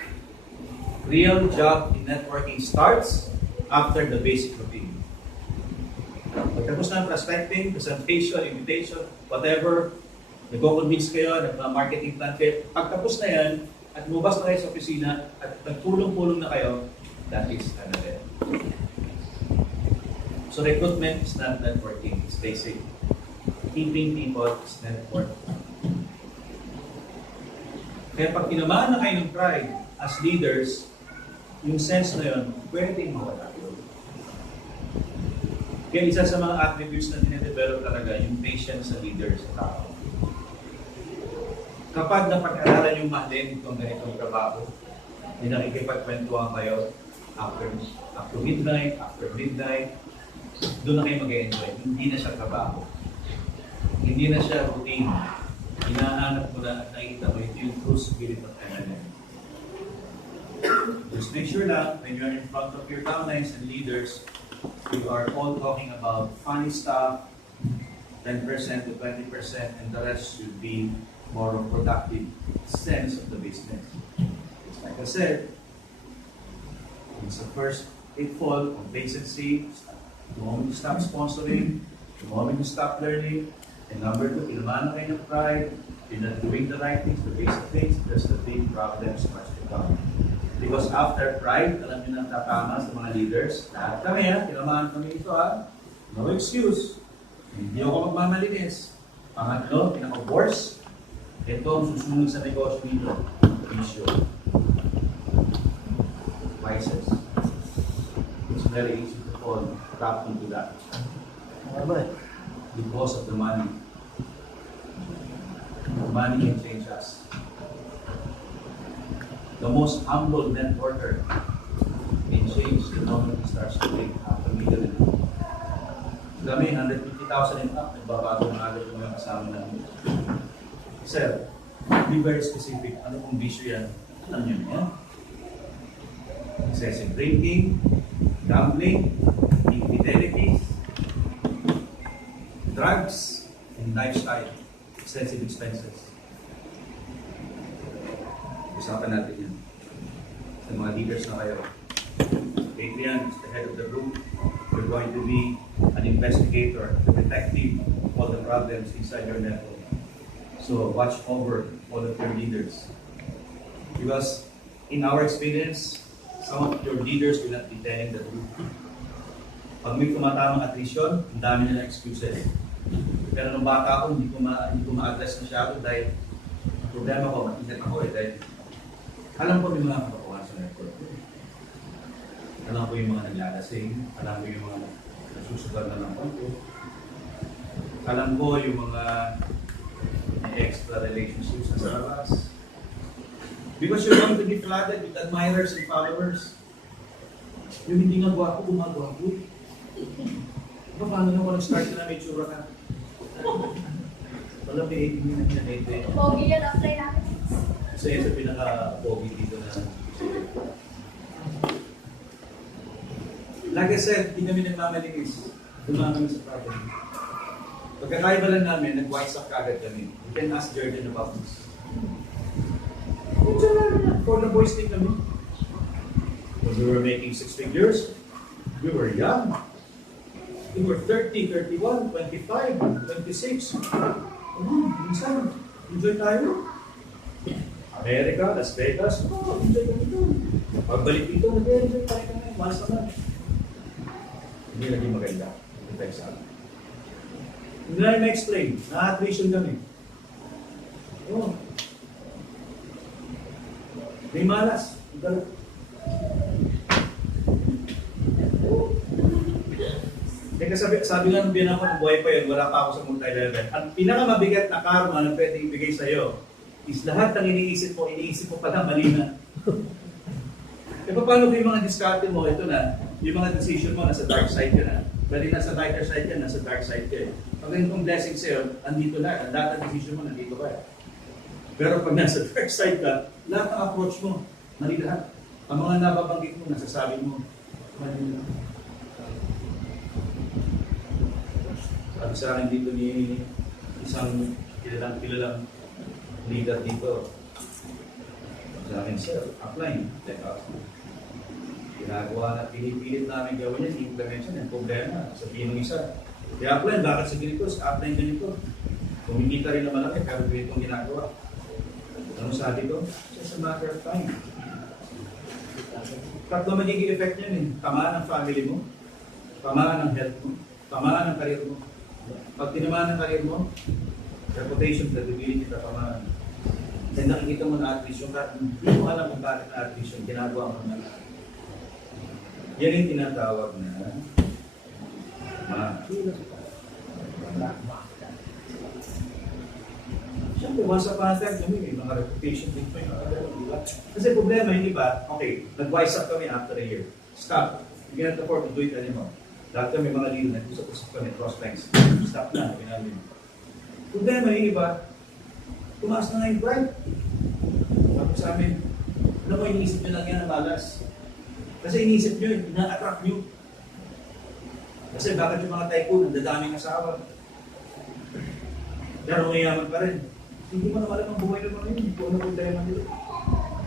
real job in networking starts after the basic routine. Pagkatapos ng prospecting, presentation, invitation, whatever, nagko-convince kayo, nag-marketing plan kayo, pagkatapos na yan, at lumabas na kayo sa opisina, at nagtulong-pulong na kayo, that is another. So recruitment is not networking, it's basic. Keeping people is network. Kaya pag tinamaan na kayo ng pride as leaders, yung sense na yun, pwedeng mawala yun. Kaya isa sa mga attributes na dinedevelop talaga, yung patience sa leaders sa tao. Kapag napag-aralan yung mahalin itong ganitong trabaho, yung nakikipagkwentuhan kayo after midnight, doon na kayo mag-enjoy. Hindi na siya trabaho. Hindi na siya routine. Hinahanap mo na at nakikita mo yung true spirit of MLM. Just make sure that when you're in front of your downlines and leaders, you are all talking about funny stuff, 10% to 20%, and the rest should be more of productive sense of the business. Like I said, it's the first pitfall, complacency. The moment you stop sponsoring, the moment you stop learning, and number 2, ilman na kayo ng pride, you're not doing the right things, the basic things, there's the big problems much to come. Because after pride, alam nyo na tatama sa mga leaders, lahat kami tinamaan kami ito no excuse. Hindi ako magmamalinis. Pangatlo, pinaka-worst, ito ang susunod sa negosyo nito, issue. Vices. It's very easy to fall trapped into that. Because of the money. Money can change us. The most humble networker can change the moment he starts to make $500,000. Kami, 150,000 and up, nagbabago ng agad yung mga kasama namin. Sir, be very specific. Ano kung bisyo yan? Ano yun yan? Excessive drinking, gambling, infidelities, drugs, and lifestyle. Extensive expenses. Usapan natin yan. Sa mga leaders na kayo. Adrian is the head of the group. You're going to be an investigator, a detective of all the problems inside your network. So watch over all of your leaders. Because in our experience, some of your leaders will not be telling the truth. Pag may tumatamang attrition, ang dami nila excuses. Pero nung bata ako, hindi ko ma-address masyado dahil ang problema ko, matinit ako dahil alam ko may mga katotohanan sa network. Alam ko yung mga naglalasing, alam ko yung mga nasusugal na ng konto, alam ko yung mga extra relationships sa labas. Because you're going to be flooded with admirers and followers. Yung hindi nga gwapo, gumagwapo. Paano nung nag-start ka na may tsura ka? Wala may 18 minutes na 8. Pogi yun, apply natin. Isa yun sa pinaka-pogi dito na. Like I said, hindi kami nagmamalinis. Dumaan kami sa problem. Pagkakaiba lang namin, nag-white sock agad kami. You can ask Jordan about this. For the boys din kami. When we were making 6 figures, we were young. We were 30, 31, 25, 26. Minsan, enjoy tayo. America, Las Vegas, enjoy kami doon. Pagbalik dito, nag-enjoy tayo kami. Once a month. Hindi naging maganda. Hindi tayo sa akin. Hindi na ma-explain. Na-attrition kami. Oh. May malas. Sabi nga ng biyanan ko, buhay pa yun, wala pa ako sa multi-level. Ang pinakamabigat na karma na pwede ibigay sa'yo is lahat ng iniisip mo pala mali na. E paano yung mga diskarte mo, ito na, yung mga decision mo, nasa dark side ka na. Pwede nasa lighter side ka, nasa dark side ka. Pag yung blessing sa'yo, andito na, ang lahat ng decision mo, nandito ka. Pero pag nasa dark side ka, lahat ng approach mo, mali lahat. Ang mga nababanggit mo, nasasabi mo, mali lahat. Sabi sa akin dito ni isang kilalang leader dito. Sa akin, sir, upline. Ginagawa na, pinipilit namin gawin yan, implementation yan, problema. Sabihin ng isa, upline, bakit sa ganito? Sa upline ganito. Kumikita rin naman malaki, pero ganito ang ginagawa. Ano sabi ko? Just a matter of time. Tatlo magiging effect yan eh. Tamaan ng family mo, tamaan ng health mo, tamaan ng career mo. Pag tinamaan ng career mo, reputation, credibility, tamaan. Then nakikita mo na at least yung hindi mo alam kung bakit na at least yung ginagawa mo na. Yan yung tinatawag na siyempre, once upon a time kami, may mga reputation din pa yung diba? Kasi problema yung iba, okay, nag-wise up kami after a year. Stop. You cannot afford to do it anymore. Lahat kami mga leader, nag-usap-usap kami, cross lines. Stop na, pinalin. Problema yung iba, tumaas na nga yung pride. Tapos sa amin, ano mo, iniisip nyo lang yan na malas. Kasi iniisip nyo, ina-attract nyo. Kasi bakit yung mga tycoon, ang dadaming asawa. Pero mayaman pa rin. Hindi mo na alam ang buhay naman yun. Hindi ko ano problema nila.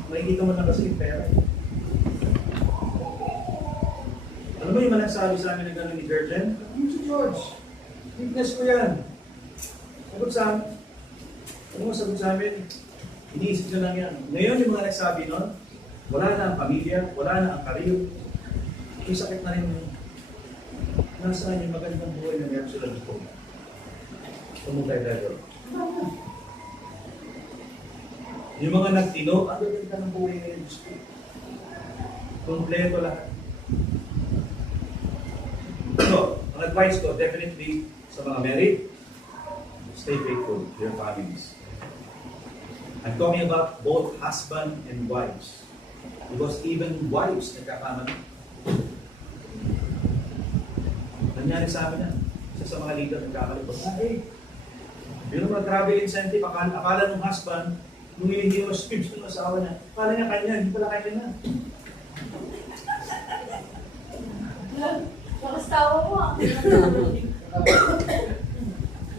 Makikita mo na kasi yung pera. Alam mo yung managsabi sa amin na gano'n ni Gergen? Yung si George. Weakness ko yan. Sagot sa amin. Ano mo sagot sa amin? Iniisip nyo lang yan. Ngayon yung mga nagsabi nun, wala na ang pamilya, wala na ang karir. Yung sakit na rin yung nasaan yung magandang buhay na meron sila dito. Tumutay tayo. Yung mga nagtino, ang ganda ng buhay ngayon. Kompleto lahat. So, ang advice ko, definitely sa mga married, stay faithful to your families. I'm talking about both husband and wives. Because even wives nagkakamali. Nangyari sa amin yan. Isa sa mga leader nagkakamali. Yung mga travel incentive, akala ng husband, nung hindi mo scripts ng asawa niya, akala niya kanya, hindi pala kanya na. Nakastawa mo ah.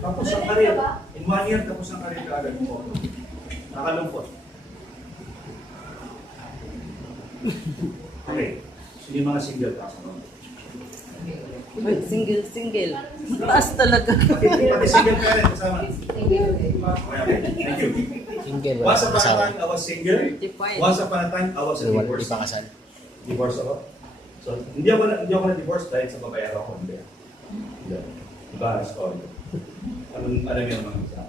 Tapos ang karir, in 1 year, tapos ang karir kaagad mo. Nakalungkot. Okay, so yung mga single kasi no? Single. Mataas talaga. Pati single ka rin, kasama. Okay, thank you. Single. Once upon a time, I was single. Once upon a time, I was a Di divorced. pa kasal. Divorce ako. So, hindi ako na-divorce dahil sa babae ako. Hindi. Iba ang story. Alam yung mga isa.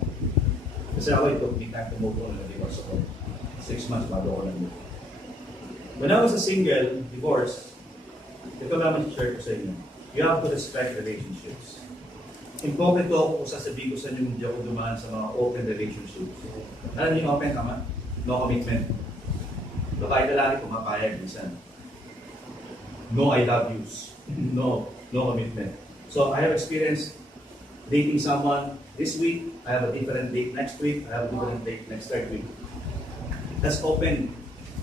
Kasi ako, it took me time to move on na divorce ako. 6 months bago ako nag-move. When I was a single, divorced, ito naman share ko sa inyo. You have to respect relationships. Important ako kung sasabihin ko sa inyo hindi ako dumaan sa mga open relationships. Alam niyo yung open kama? No commitment. Babae lalaki pumapayag minsan. No I love yous. No commitment. So I have experienced dating someone this week, I have a different date next week, I have a different date next third week. That's open.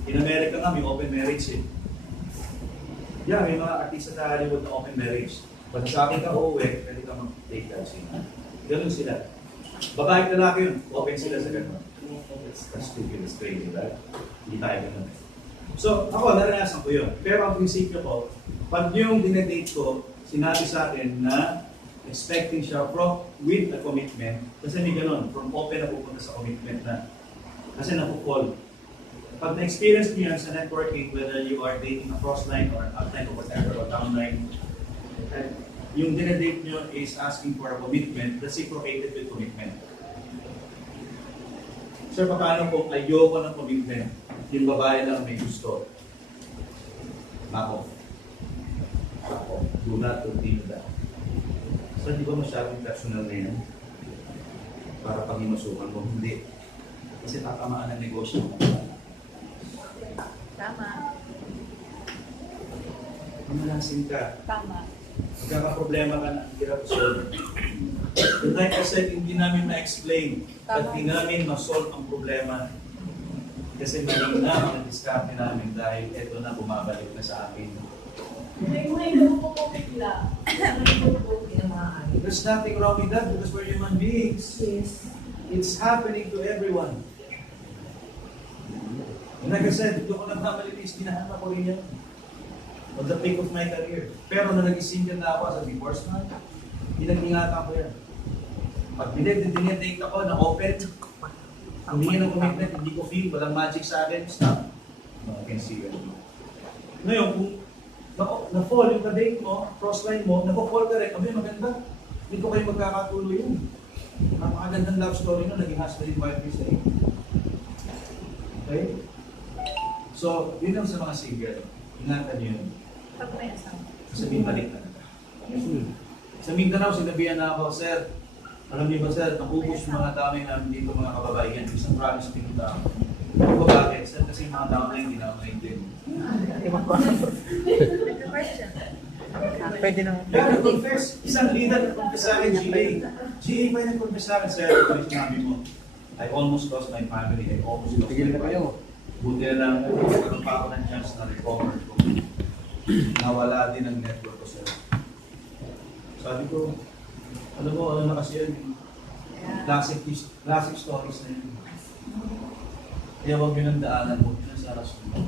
In America nga, may open marriage eh. Yeah, may mga artista sa Hollywood na open marriage. Pag sa akin ka uuwi, pwede ka mag-date ka sila. Ganun sila. Babae at lalaki yun, open sila sa ganun. That's stupid, that's crazy, right? Hindi tayo ganun. So, ako, naranasan ko yun. Pero ang prinsipyo ko, pag yung dinedate ko, sinabi sa akin na expecting siya with a commitment, kasi may ganun, from open na pupunta sa commitment na. Kasi napupol. Pag na-experience niyo yan sa networking, whether you are dating a cross-line or an upline or whatever, or downline, yung dinedate niyo is asking for a commitment, reciprocated with commitment. Sir, paano kung ayoko ng commitment? Yung babae lang may gusto. Ako. Do not continue that. So, di ba masyadong personal na yan? Para pag-imasukan mo, hindi. Kasi tatamaan ang negosyo mo. Tama. Mamalasin ka. Tama. Magkakaproblema ka na, hirap solve. And like I said, hindi namin ma-explain at hindi namin ma-solve ang problema. Kasi mali na ang diskarte namin dahil eto na bumabalik na sa akin. May nabuko ko bigla. There's nothing wrong with that because we're human beings. Yes. It's happening to everyone. And like I said, doon ko nagmamalinis, ginahanap ko rin yan. On the peak of my career. Pero nung nag-single na ako as a divorce man, pinag-ingatan ko yan. Pag dinedate ako, na-open, humingi ng commitment, hindi ko feel, walang magic sa akin, stop. No, I can see it. Ngayon, kung na-fall yung ka-date mo, cross-line mo, na-fall ka rin, abay maganda. Hindi ko kayo magkakatuloy yun. Napakagandang love story nun, naging husband and wife sa inyo. Okay? So, yun lang sa mga single. Ingatan nyo yun. Pag may asawa. Sabihin balik na. Sa Mindanao, sinabihan na ako, Sir, alam niyo ba sir, nakubos yung mga dami namin dito mga kababaihan, isang promise pinunta ako. Ano ba bakit? Sir, kasi yung mga dami na hindi na ako naintin. Question. Pwede nang... Kaya nag-confess, isang leader nag-confess sa akin, GA. GA pa yung nag-confess sa akin, sir, ito yung sinabi mo. I almost lost my family, I almost lost my wife. Buti na lang, nagkaroon pa ako ng chance na recover ko. Nawala din ang network ko, sir. Sabi ko, alam mo, ano na kasi yan, classic stories na yun. Kaya huwag yun ang daanan mo, yun ang saras mo.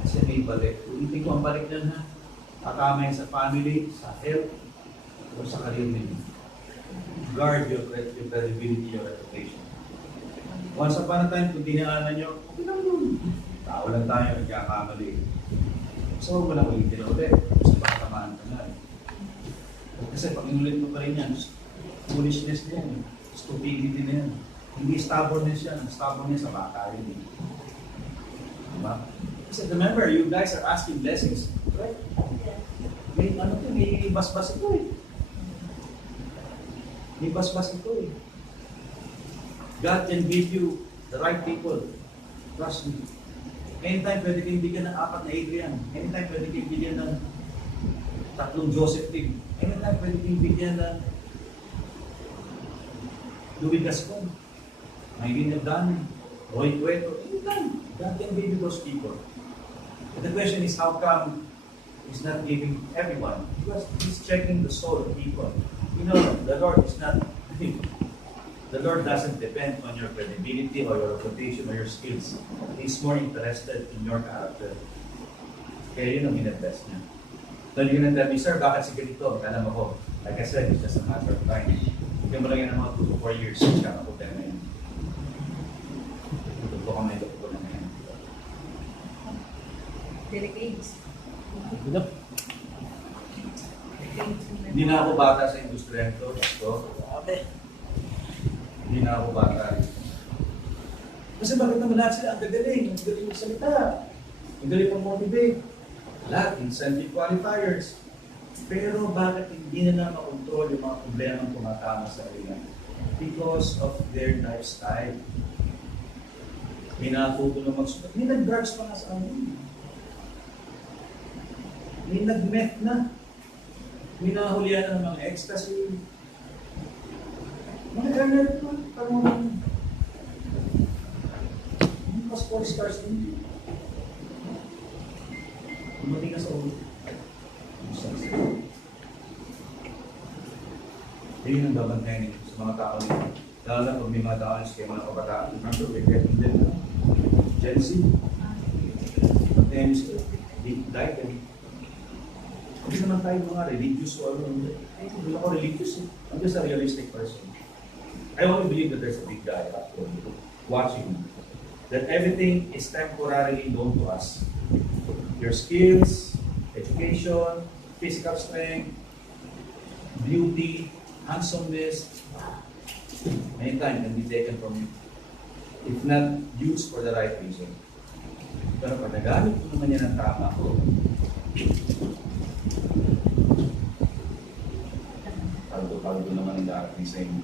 Kasi may balik. Ulitin ko ang balik dyan ha. Akama yan sa family, sa health, o sa career ninyo. Guard your credibility, your reputation. Once upon a time, kung dinaanan nyo, okay lang yun. Tao lang tayo, nagkakamali. So, huwag mo lang ulitin na ulit. Kasi baka tamaan ka na. Kasi pag inulit mo pa rin yan, foolishness na yan. Stupidity na yan. Hindi stubbornness yan. Ang stubbornness sa bata rin. Diba? Kasi remember, you guys are asking blessings. Right? May ano to, may basbas ito eh. May basbas ito eh. God can give you the right people. Trust me. Anytime pwede kayong bigyan ng 4 na Adrian. Anytime pwede kayong bigyan ng 3 Joseph Tim. Anytime pwede kayong bigyan ng Louis Gascon. Maylin Abdani. Roy Cueto. Anytime. God can give you those people. But the question is how come He's not giving everyone? Because He's checking the soul of people. You know, the Lord is not... The Lord doesn't depend on your credibility or your reputation or your skills. He's more interested in your character. Kaya yun ang in-invest niya. So you're gonna tell me, sir, bakit si ganito? Alam ako, like I said, it's just a matter of time. Bigyan mo lang yan ng mga 2 to 4 years, kakaputin na yan. Tututo ka may tututo na yan. Delegates. Hindi na ako bata sa industriya ito. Hindi na ako bata rin. Kasi bakit naman lahat sila ang gagaling magsalita, ang galing pang-motivate, lahat, incentive qualifiers. Pero bakit hindi na makontrol yung mga problema ng tumatama sa kanila? Because of their lifestyle. May nakatuto na magsulat. May nag-drugs pa nga sa amin. May nag-meth na. May nahulihan na ng mga ecstasy. Mga earner ito, parang mas 4 stars din. Dumating ka sa ulo. Yun ang babantayan nito sa mga tao nito. Lalo na pag may mga tao nito kaya mga kabataan. Remember, we're getting them na. Gen Z. Bantayan nito sila. Like them. Hindi naman tayo mga religious o ano. Hindi ako religious eh. I'm just a realistic person. I only believe that there's a big guy watching. That everything is temporarily known to us. Your skills, education, physical strength, beauty, handsomeness, anytime can be taken from you. If not used for the right reason. Pero pag nagamit ko naman yan ang tama ko, paldo naman ang darating sa inyo.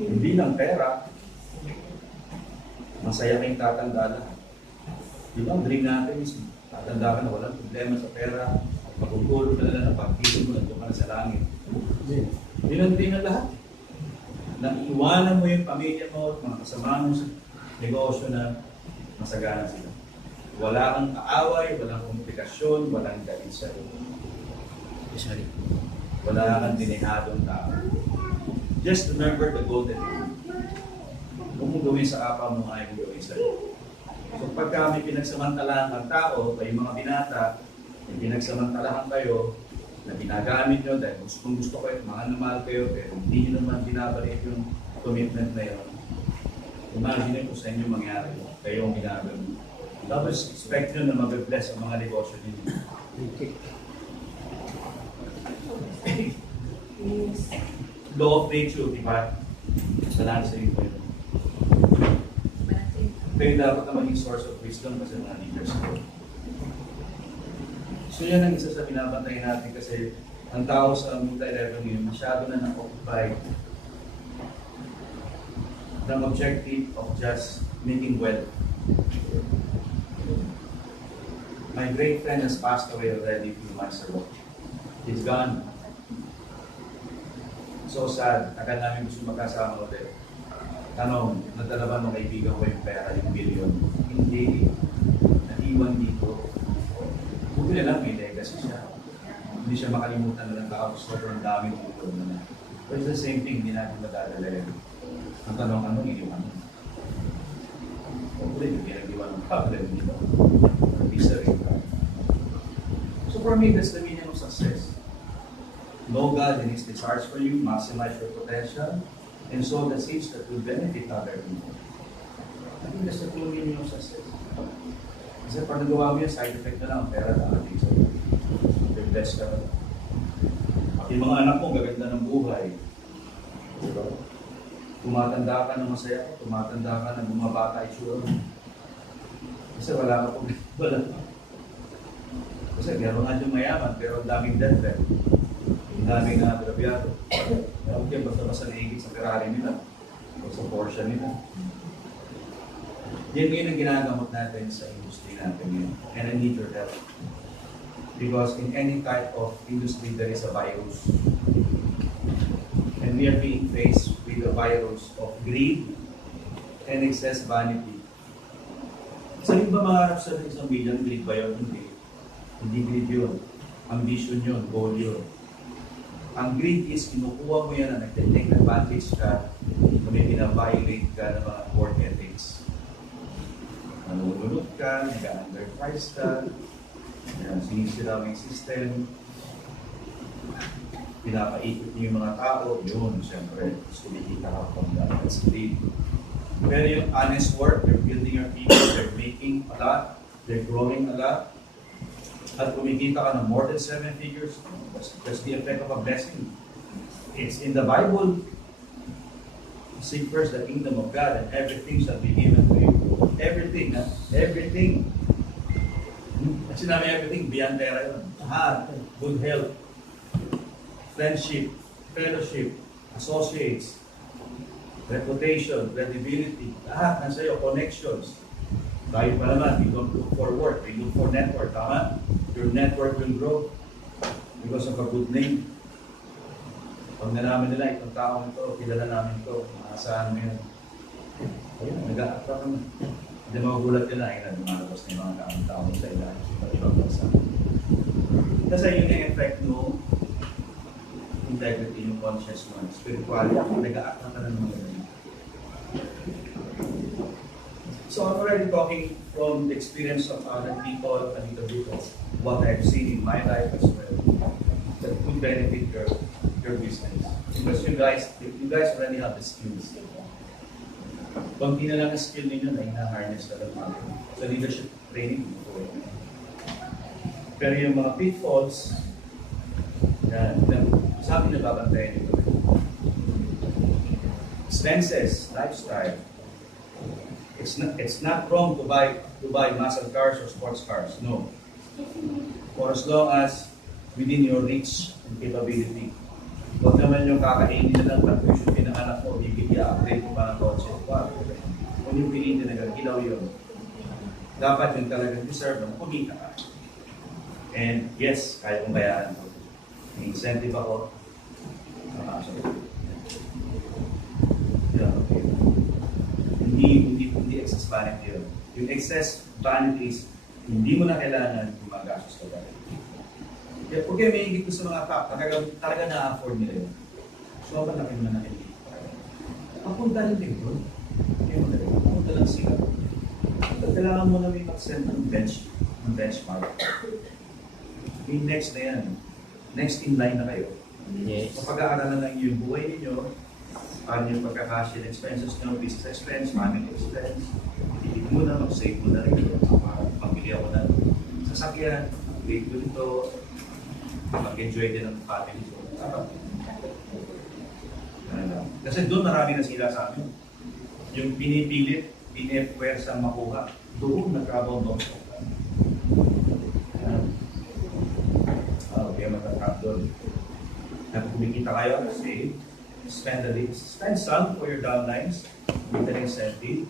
Hindi lang pera, masaya kayong tatanda lahat. Di ba, ang dream natin is tatanda ka na walang problema sa pera, at magugulog ka na lang ang pagkilog mo, nandun ka na sa langit. Yun ang dream ng lahat. Naiiwanan mo yung pamilya mo at mga kasama mo sa negosyo na masagana sila. Wala kang kaaway, walang komplikasyon, walang galit sa'yo. Sorry. Wala kang dinihadong tao. Just remember the golden rule. Huwag mo gawin sa kapwa mo, ayaw mo gawin sa iyo. So pagka may pinagsamantalahan ng tao, kayo mga binata, may pinagsamantalahan kayo, na ginagamit nyo dahil gusto kayo, mahal na mahal kayo, pero hindi nyo naman binabalik yung commitment na yun. Imagine kung sa inyo mangyari, kayo ang ginagawa. Tapos expect nyo na mag-bless ang mga negosyo ninyo. Law of nature, di ba? Salamat sa iyo. Kayo dapat na maging source of wisdom kasi mga leaders ko. So yan ang isa sa binabantay natin kasi ang tao sa multi-level ngayon masyado na na-occupied ng objective of just making wealth. My great friend has passed away already a few months ago. He's gone. So sad. Tagal namin gusto magkasama ulit. Tanong, nadala ba ng kaibigan ko yung pera, yung billion? Hindi. Naiwan dito. Buti na lang, may legacy siya. Hindi siya makalimutan na lang tapos sobrang daming tulong na. But it's the same thing, hindi natin madadala yun. Ang tanong, anong iniwan? Hopefully, yung pinag-iwan ng problem dito. Isa rin ka. So for me, that's the meaning of success. Know God and His desires for you, maximize your potential, and sow the seeds that will benefit other people. I think that's the true meaning of success. Kasi pag nagawa mo yun, side effect na lang ang pera daating sa'yo. Bless ka na. At yung mga anak mo, gaganda ng buhay. Diba? Tumatanda ka na masaya, tumatanda ka na bumabata itsura mo. Kasi wala ka po. Wala. Kasi meron nga yung mayaman, pero ang daming debt. Ang daming nakagrabyado. Meron kayo basta-basta naigit sa Ferrari nila. O sa Porsche nila. Yan ngayon ang ginagamot natin sa industry natin ngayon. And I need your help. Because in any type of industry, there is a virus. And we are being faced with a virus of greed and excess vanity. Saan ba mangarap sa isang billion? Greed ba yun? Hindi. Hindi greed yun. Ambition yun. Goal yun. Ang greed is kinukuha mo yan na nag-take advantage ka kung may pinaviolate ka ng mga work ethics. Nanulunod ka, nag-underprice ka, sinisira mo yung system, pinapaikot niyo yung mga tao, yun, siyempre, kumikita ka from that. That's greed. Pero yung honest work, they're building your people, they're making a lot, they're growing a lot, at kumikita ka ng more than 7 figures, that's the effect of a blessing. It's in the Bible. Seek first the kingdom of God and everything shall be given to you. Everything, ha? Everything. At sinabi everything, beyond pera yun. Lahat. Good health, friendship, fellowship, associates, reputation, credibility, lahat nasa iyo, connections. Tayo pa naman, we don't look for work, we look for network, tama? Your network will grow because of a good name. Pag nalaman nila, itong taong ito, kilala namin ito, maasahan mo yun. Ayun, nag-a-attract naman. Hindi magugulat nila, ay lumalabas na yung mga taong sa ilan, ibang bansa. Kasi yun yung effect no integrity, yung conscious one, spirituality, nag-a-attract na ng mga ganyan. So I'm already talking from the experience of other people, a little bit of what I've seen in my life as well, that could benefit your business. Because you guys already have the skills. Kung di na lang ang skill ninyo na ina-harness na lang natin sa leadership training po. Pero yung mga pitfalls, yan, sa amin na babantayan ito. Expenses, lifestyle. It's not wrong to buy muscle cars or sports cars. No. For as long as within your reach and capability. Huwag naman yung kakainin na lang pag-tuition pinanganak mo, upgrade mo pa ng kotse. Kung yung piliin na nagagilaw yun, dapat yung talagang deserve ng kumita ka. And yes, kaya kong bayaran ko. May incentive ako. Yeah, okay. Hindi excess vanity yun. Yung excess vanity is hindi mo na kailangan gumagastos ka dahil. Kaya pag kayo may higit ko sa mga top, talaga na-afford nila yun. So, kapag laki naman natin dito. Papunta rin din doon. Kaya mo na rin. Papunta lang sila. Kailangan mo na may mag-send ng benchmark. Yung next na yan. Next in line na kayo. Yes. Kapag-aaralan lang yung buhay ninyo, paano yung pagkakasya ng expenses nyo, business expense, family expense, hindi mo na mag-save mo na rin ito. Pambili ako ng sasakyan, mag-wait ko dito, mag-enjoy din ng family ko. Kasi doon marami na sila sa amin. Yung pinipilit, pinipwersang makuha, doon nagkabaw doon. Okay, matatrap doon. At kumikita kayo, save, spend some for your downlines, with an incentive.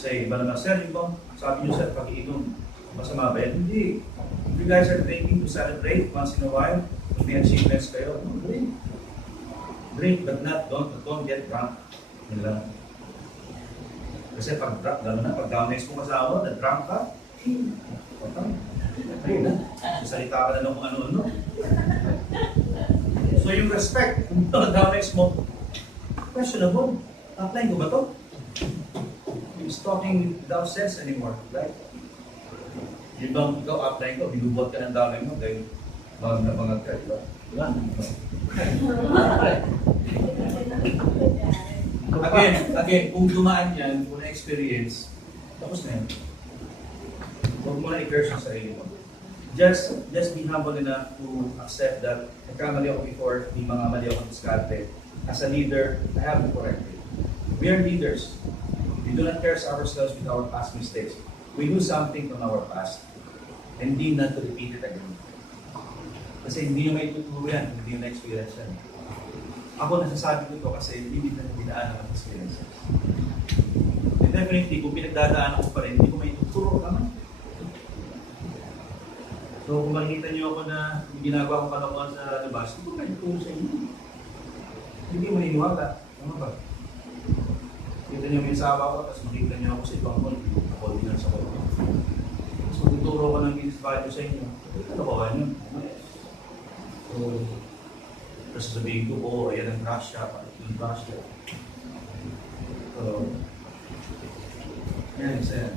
Say, iba naman, sir, yung bang, sabi nyo sir, pag-iinom, masama ba yan? Hindi. If you guys are drinking to celebrate once in a while, kung may achievements kayo, drink. Drink, but don't get drunk. Yun lang. Kasi pag drunk, lalo na, pag downlines mo kasama, na-drunk ka, ayun na. Sasalita ka na lang kung ano-ano. So yung respect, kung downlines mo, questionable. Apply ko ba to? He's talking without sense anymore. Right? Yung bang ikaw apply ko, binubot ka ng downline mo dahil bangag na bangag ka, diba? Diba? Again, kung dumaan yan, kung na-experience, tapos na yan. Huwag mo na i-curse yung sarili mo. Just be humble enough to accept that nagkamali ako before, may mga mali ako diskarte. As a leader, I have to correct it. We are leaders. We do not curse ourselves with our past mistakes. We do something from our past and need not to repeat it again. Kasi hindi nyo may tuturo yan, hindi nyo na-experience yan. Ako nasasabi ko ito kasi hindi na dinaan ang experiences. And definitely, kung pinagdadaan ako pa rin, hindi ko may tuturo naman. So kung makikita niyo ako na ginagawa ko kalokohan sa labas, hindi ko kayo tuturo sa inyo. Hindi mo naniniwala. Ano ba? Kita niyo may sawa ko, tapos makikita niyo ako sa ibang mall, ako din lang sa mall. So tuturo ko ng business value sa inyo. Kalokohan yun. So, tapos sabihin ko, oh, ayan ang grasya, yung grasya. So, yan, isa.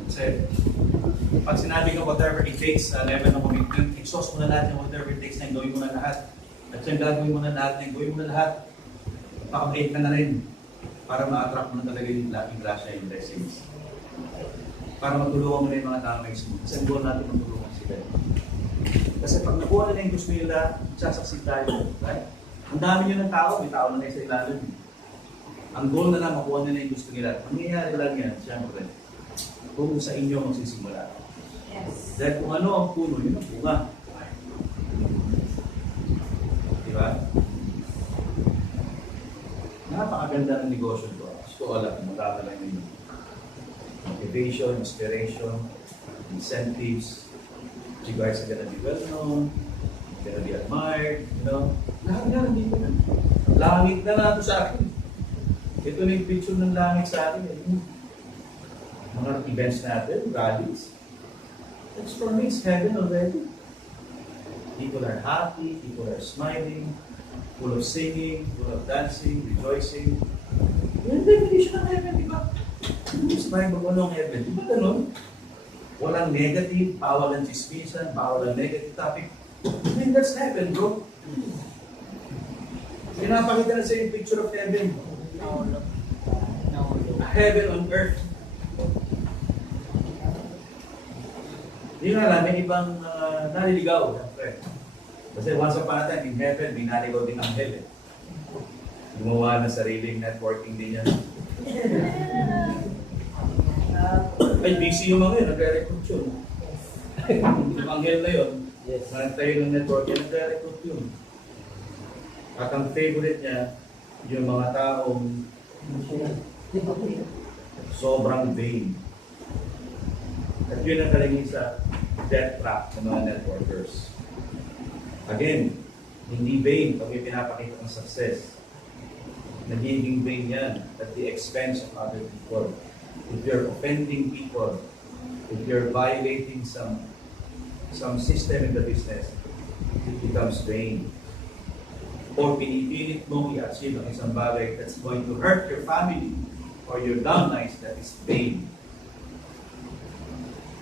Pag sinabi ko whatever it takes sa level ng commitment, exhaust mo na lahat ng whatever it takes na gawin mo na lahat. At yung gagawin mo na lahat, gawin mo na lahat. Pakabait ka na rin para ma-attract mo na talaga yung laking grasya, yung blessings. Para matulungan mo na yung mga damage mo. Kasi ang goal natin matulungan sila. Kasi pag nakuha na yung gusto nila, sasaksik tayo. Right? Ang dami nyo ng tao, may tao na kayo sa ilalim. Ang goal na lang, makuha nila yung gusto nila. Mangyayari lang yan, siyempre. Kung sa inyo magsisimula. Yes. Dahil kung ano ang puno, yun ang bunga. Diba? Napakaganda ng negosyo ito. Gusto ko alam, matata lang yun. Motivation, inspiration, incentives. You guys are gonna be well known, you're gonna be admired, you know. Lahat nga nandito na. Langit na lang ito sa akin. Ito na yung picture ng langit sa akin. Mga events natin, rallies. That's for me, it's heaven already. People are happy, people are smiling, full of singing, full of dancing, rejoicing. Yan ang definition ng heaven, di ba? Smile mo ng heaven, di ba ganun? Walang negative, bawal ang chismisan, bawal ang negative topic. I mean, that's heaven, bro. Pinapakita na sa yung picture of heaven. Heaven on earth. Hindi nga lang, may ibang naliligaw. Kasi once upon a time, in heaven, may naligaw din ang heaven. Gumawa ng sariling networking din yan. Ay, busy yung mga yun, nagre-recruit yun. Yung anghel na yun, tayo ng network yun, nagre-recruit yun. At ang favorite niya, yung mga taong sobrang vain. At yun ang kalingin sa death trap ng mga networkers. Again, hindi vain pag may pinapakita ng success. Nagiging vain yan at the expense of other people. If you're offending people, if you're violating some system in the business, it becomes vain. Or pinipilit mong i-achieve ang isang bagay that's going to hurt your family or your downlines, that is vain.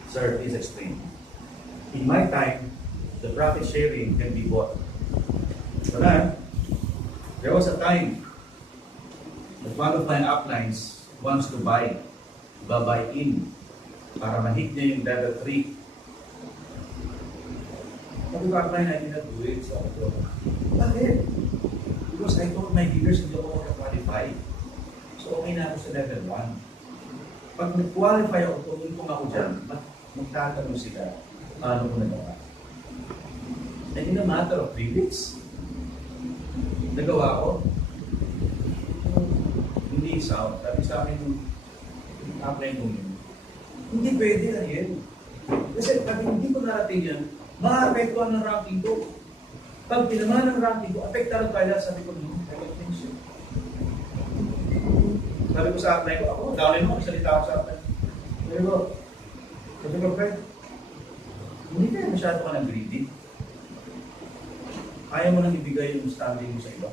Sir, please explain. In my time, the profit sharing can be bought. But there was a time that one of my uplines wants to buy, babay in, para ma-hit niya yung level 3. Sabi ko, upline, I did not do it. So, bakit? Because I told my leaders hindi ako qualify. So, okay na ako sa level 1. Pag nag-qualify ako, tumulong ako dyan, magtatanong sila, paano ko nagawa? And in a matter of 3 weeks, nagawa ko, hindi sound. Sabi sa amin yung upline ko yun, hindi pwede, Ariel. Kasi pag hindi ko narating yan, ma-apektuhan ng ranking ko. Pag tinamaan ng ranking ko, apektahan tayo. Sabi ko, no, I don't think so. Sabi ko sa upline ko, ako, downline mo, salita ako sa upline. Sabi ko, Fred, hindi kaya masyado ka ng greedy. Kaya mo nang ibigay yung standing mo sa iba.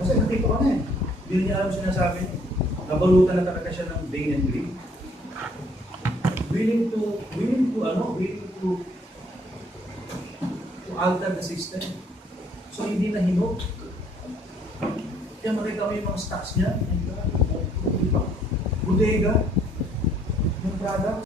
Kasi nakita ko na eh. Hindi niya alam sinasabi. Nabalutan na talaga siya ng vain and greed. Willing to alter the system. So hindi na hinok. Kaya makita mo yung mga stocks niya. Bodega. Yung product.